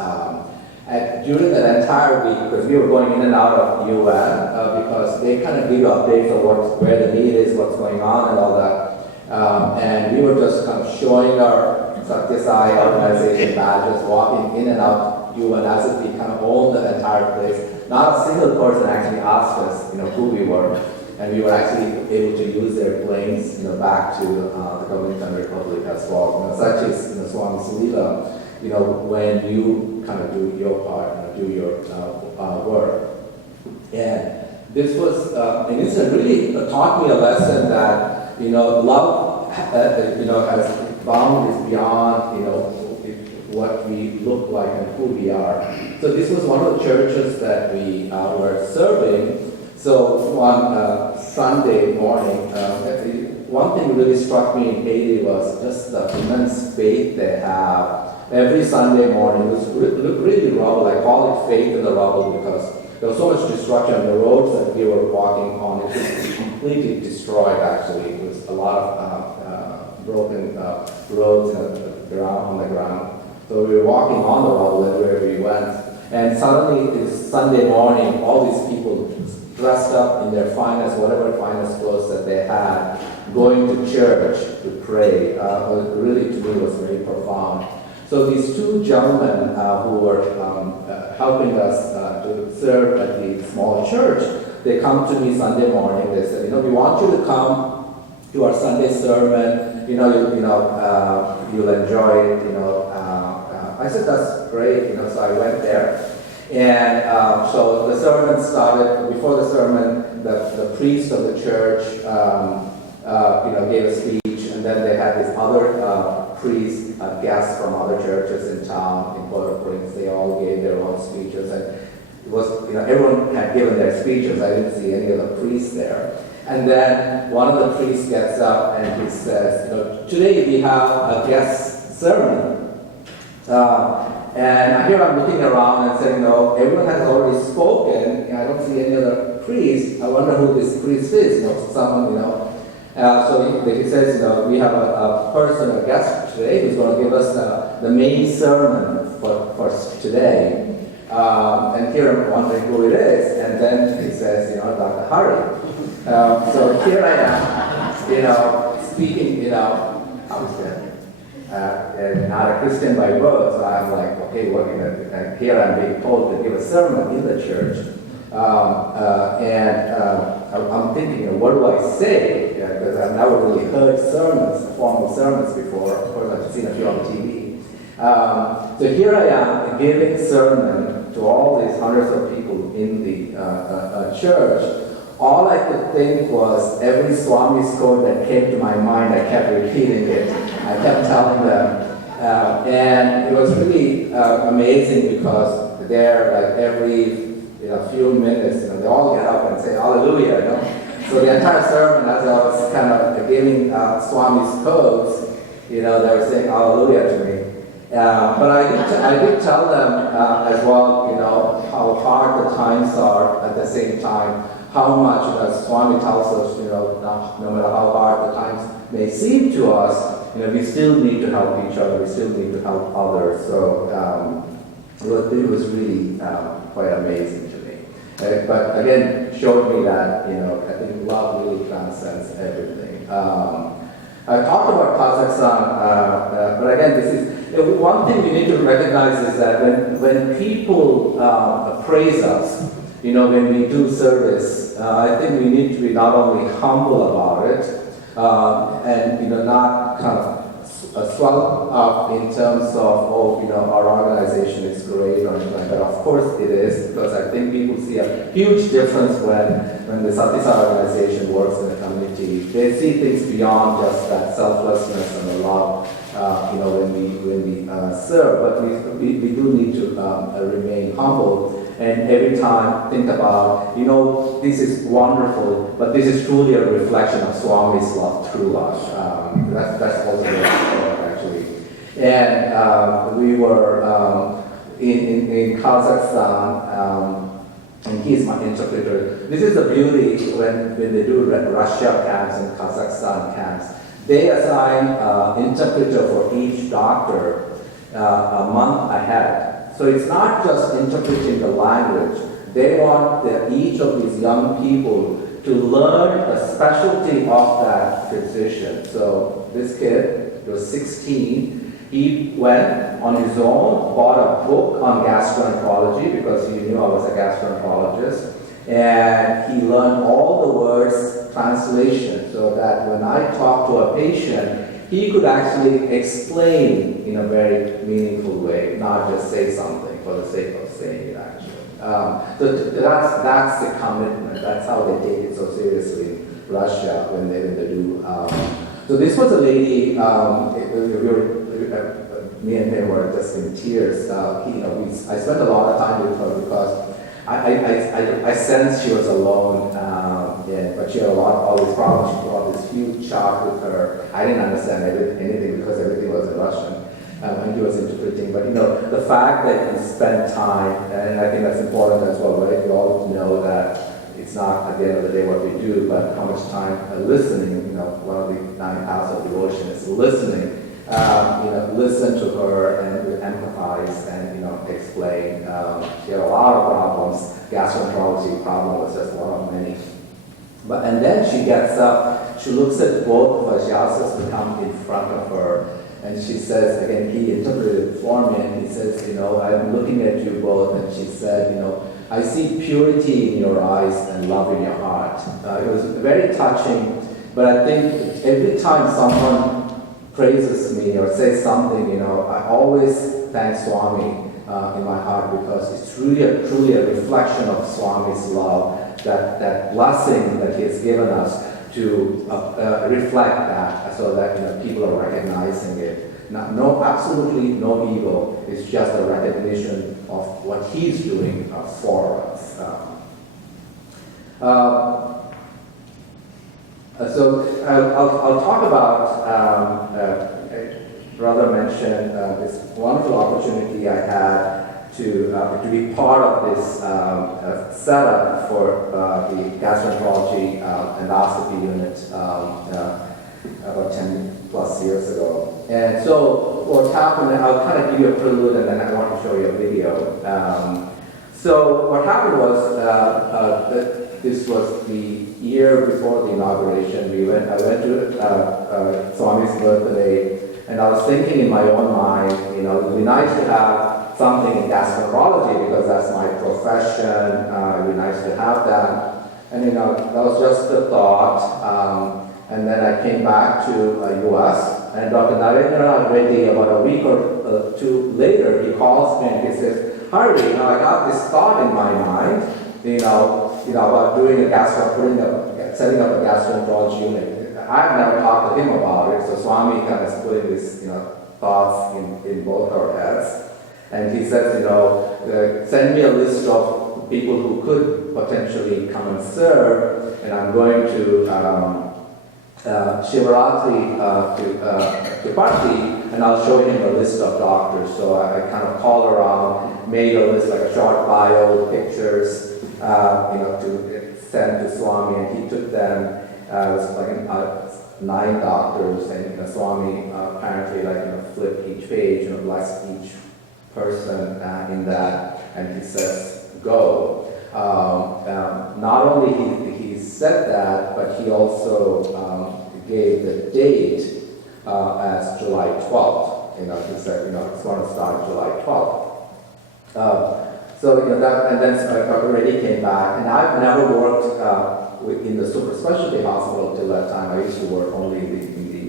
And during that entire week, because we were going in and out of UN, because they kind of give updates of where the need is, what's going on and all that. And we were just kind of showing our Sathya Sai organization badges, walking in and out UN as if we kind of owned the entire place. Not a single person actually asked us, who we were. And we were actually able to use their planes, back to the Dominican Republic as well. Such is Swami's Leela. When you kind of do your part, do your work. And this was an incident really taught me a lesson that, love, has boundaries beyond, what we look like and who we are. So this was one of the churches that we were serving. So one Sunday morning, one thing really struck me in Haiti was just the immense faith they have. Every Sunday morning, it was really rubble. I call it faith in the rubble because there was so much destruction. The roads that we were walking on, it was completely destroyed actually. It was a lot of broken roads on the ground. So we were walking on the rubble everywhere we went. And suddenly, it's Sunday morning, all these people dressed up in their finest, whatever finest clothes that they had, going to church to pray. Really, to me, was very profound. So these 2 gentlemen who were helping us to serve at the small church, they come to me Sunday morning. They said, we want you to come to our Sunday sermon. You'll enjoy it. I said, that's great. So I went there. And so the sermon started. Before the sermon, the priest of the church, gave a speech, and then they had these other priests, guests from other churches in town, in Port-au-Prince. They all gave their own speeches, and it was, everyone had given their speeches. I didn't see any of the priests there. And then one of the priests gets up and he says, today we have a guest sermon. And here I'm looking around and saying, everyone has already spoken. I don't see any other priest. I wonder who this priest is. Someone, So he says, we have a person, a guest today who's going to give us the main sermon for today. And here I'm wondering who it is. And then he says, Dr. Hari. So here I am, speaking, I was and not a Christian by birth, so I'm like, okay, here I'm being told to give a sermon in the church. I'm thinking, what do I say? Because I've never really heard sermons, formal sermons before. Of course, I've seen a few on TV. So here I am giving a sermon to all these hundreds of people in the church. All I could think was every Swami's quote that came to my mind, I kept repeating it. I kept telling them. And it was really amazing because there, like every few minutes, they all get up and say hallelujah, So the entire sermon, as I was kind of giving Swami's quotes, they were saying hallelujah to me. But I did tell them as well, how hard the times are at the same time, how much, as Swami tells us, no matter how hard the times may seem to us, we still need to help each other, we still need to help others. So it was really quite amazing to me. But again, showed me that, I think love really transcends everything. I talked about Kazakhstan, but again, this is, one thing we need to recognize is that when people praise us, when we do service, I think we need to be not only humble about it, and not kind of swell up in terms of, our organization is great or anything like that. Of course it is, because I think people see a huge difference when the Sathya Sai organization works in a community. They see things beyond just that selflessness and the love, when we serve. But we do need to remain humble. And every time think about, this is wonderful, but this is truly a reflection of Swami's love through us. That's also very important, actually. And we were in Kazakhstan, and he's my interpreter. This is the beauty when they do Russia camps and Kazakhstan camps. They assign interpreter for each doctor a month ahead. So it's not just interpreting the language. They want each of these young people to learn the specialty of that physician. So this kid, he was 16, he went on his own, bought a book on gastroenterology because he knew I was a gastroenterologist, and he learned all the words translation so that when I talked to a patient, he could actually explain in a very meaningful way, not just say something for the sake of saying it, actually. So that's the commitment. That's how they take it so seriously in Russia when they do. So this was a lady. Me and him were just in tears. I spent a lot of time with her because I sensed she was alone, but she had all these problems. She brought this huge chart with her. I didn't understand anything because everything was in Russian when he was interpreting. But the fact that he spent time, and I think that's important as well, right? We all know that it's not at the end of the day what we do, but how much time listening. One of the 9 paths of devotion is listening. Listen to her and empathize and explain. She had a lot of problems. Gastroenterology problem was just one of many. And then she gets up, she looks at both of us, she asks us to come in front of her, and she says, again, he interpreted it for me, and he says, I'm looking at you both, and she said, I see purity in your eyes and love in your heart. It was very touching, but I think every time someone praises me or says something, I always thank Swami in my heart because it's truly a reflection of Swami's love, that blessing that he has given us to reflect that so that people are recognizing it. Absolutely no ego. It's just a recognition of what he's doing for us. So I'll talk about, Brother mentioned this wonderful opportunity I had to be part of this setup for the gastroenterology endoscopy unit about 10 plus years ago. And so what happened, I'll kind of give you a prelude and then I want to show you a video. So what happened was that this was the year before the inauguration, I went to Swami's birthday, and I was thinking in my own mind, it would be nice to have something in gastroenterology because that's my profession. It would be nice to have that. And that was just a thought. And then I came back to US, and Dr. Narendra Reddy, about a week or two later, he calls me and he says, Harvey, I got this thought in my mind, about doing setting up a gastroenterology unit. I've never talked to him about it, so Swami kind of putting these, thoughts in both our heads. And he says, send me a list of people who could potentially come and serve, and I'm going to Shivaratri to Parthi, and I'll show him a list of doctors. So I kind of called around, made a list, like a short bio, pictures, to send to Swami, and he took them. It was like 9 doctors, and Swami apparently flipped each page and blessed each person in that, and he says, go. Not only he said that, but he also gave the date as July 12th. He said, it's going to start July 12th. And then I already came back, and I've never worked in the super specialty hospital till that time. I used to work only in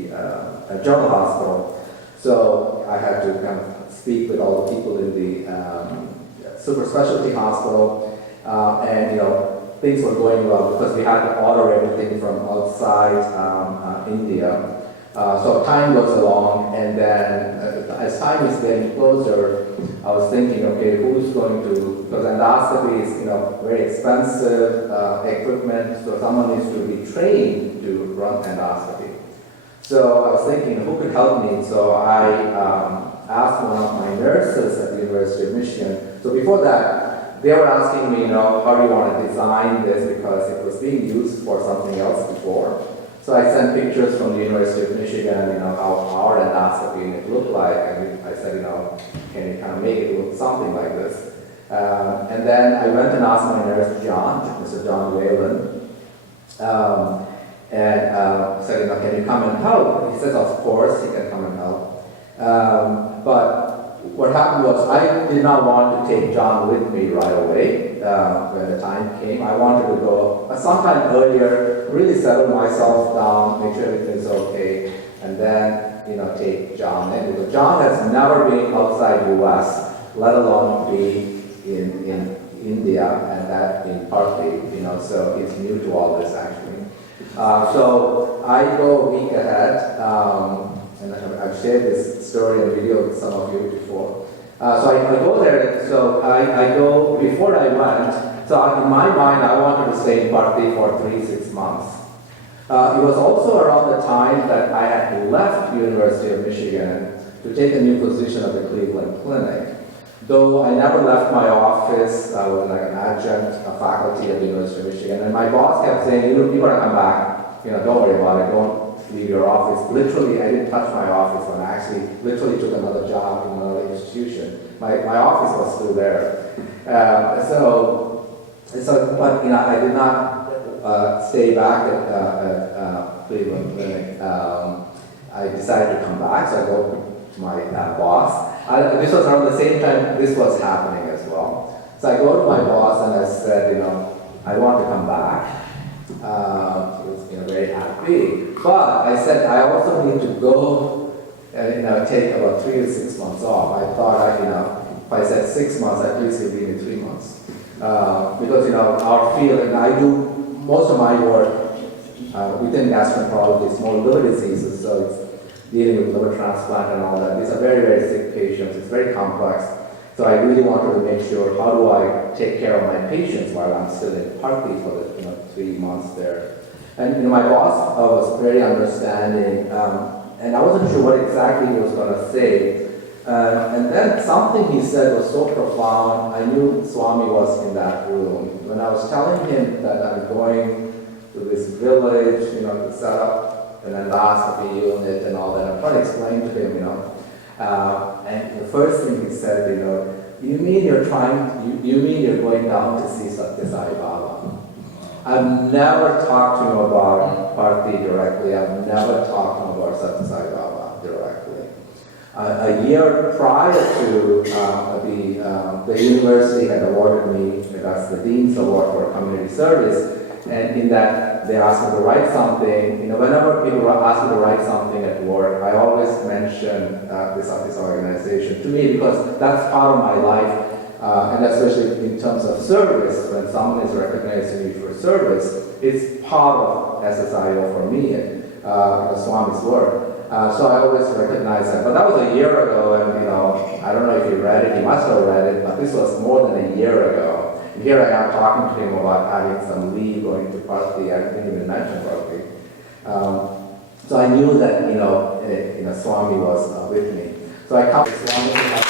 the general hospital. So I had to kind of speak with all the people in the super specialty hospital, and things were going well because we had to order everything from outside India. So time goes along, and then as time is getting closer, I was thinking, okay, who's going to, because endoscopy is very expensive equipment, so someone needs to be trained to run endoscopy. So I was thinking, who could help me? So I asked one of my nurses at the University of Michigan. So before that, they were asking me, how do you want to design this, because it was being used for something else before. So I sent pictures from the University of Michigan, how our endoscopy unit looked like, and I said, can you kind of make it look something like this? And then I went and asked my nurse, Mr. John Whalen, and said, can you come and help? He says, of course, he can come and help. But what happened was I did not want to take John with me right away when the time came. I wanted to go sometime earlier, really settle myself down, make sure everything's okay, and then take John in. Because John has never been outside US, let alone be in India, and that in Parthi, so he's new to all this actually. So I go a week ahead, and I've shared this story and video with some of you before. So I go there, so I go, before I went, so in my mind I wanted to stay in Parthi for 3-6 months. It was also around the time that I had left University of Michigan to take a new position at the Cleveland Clinic. Though I never left my office, I was like an adjunct faculty at the University of Michigan, and my boss kept saying, you gotta come back, don't worry about it, don't leave your office. Literally, I didn't touch my office when I actually literally took another job in another institution. My office was still there. But I did not stay back at Cleveland Clinic. I decided to come back, so I go to my boss. This was around the same time this was happening as well. So I go to my boss and I said, I want to come back. He was very happy. But I said, I also need to go and take about 3 to 6 months off. I thought, if I said 6 months, at least it'd be 3 months. Because, our field, and I do most of my work within gastroenterology, it's more liver diseases, so it's dealing with liver transplant and all that. These are very, very sick patients. It's very complex. So I really wanted to make sure, how do I take care of my patients while I'm still in Parthi for the 3 months there. And my boss was very understanding, and I wasn't sure what exactly he was going to say. And then something he said was so profound. I knew Swami was in that room. When I was telling him that I'm going to this village, to set up an endoscopy unit and all that, I'm trying to explain to him, and the first thing he said, you mean you're going down to see Sathya Sai Baba? I've never talked to him about Bharti directly. I've never talked to him about Sathya Sai Baba directly. A year prior to the university had awarded me, that's the Dean's Award for Community Service, and in that they asked me to write something. Whenever people ask me to write something at work, I always mention this organization to me because that's part of my life. And especially in terms of service, when someone is recognizing me for service, it's part of SSIO for me, Swami's work. So I always recognize that. But that was a year ago, and I don't know if you read it, you must have read it, but this was more than a year ago. And here I am talking to him about having some leave, going to Bharti. I didn't even mention Bharti. So I knew that, Swami was with me. So I come to Swami.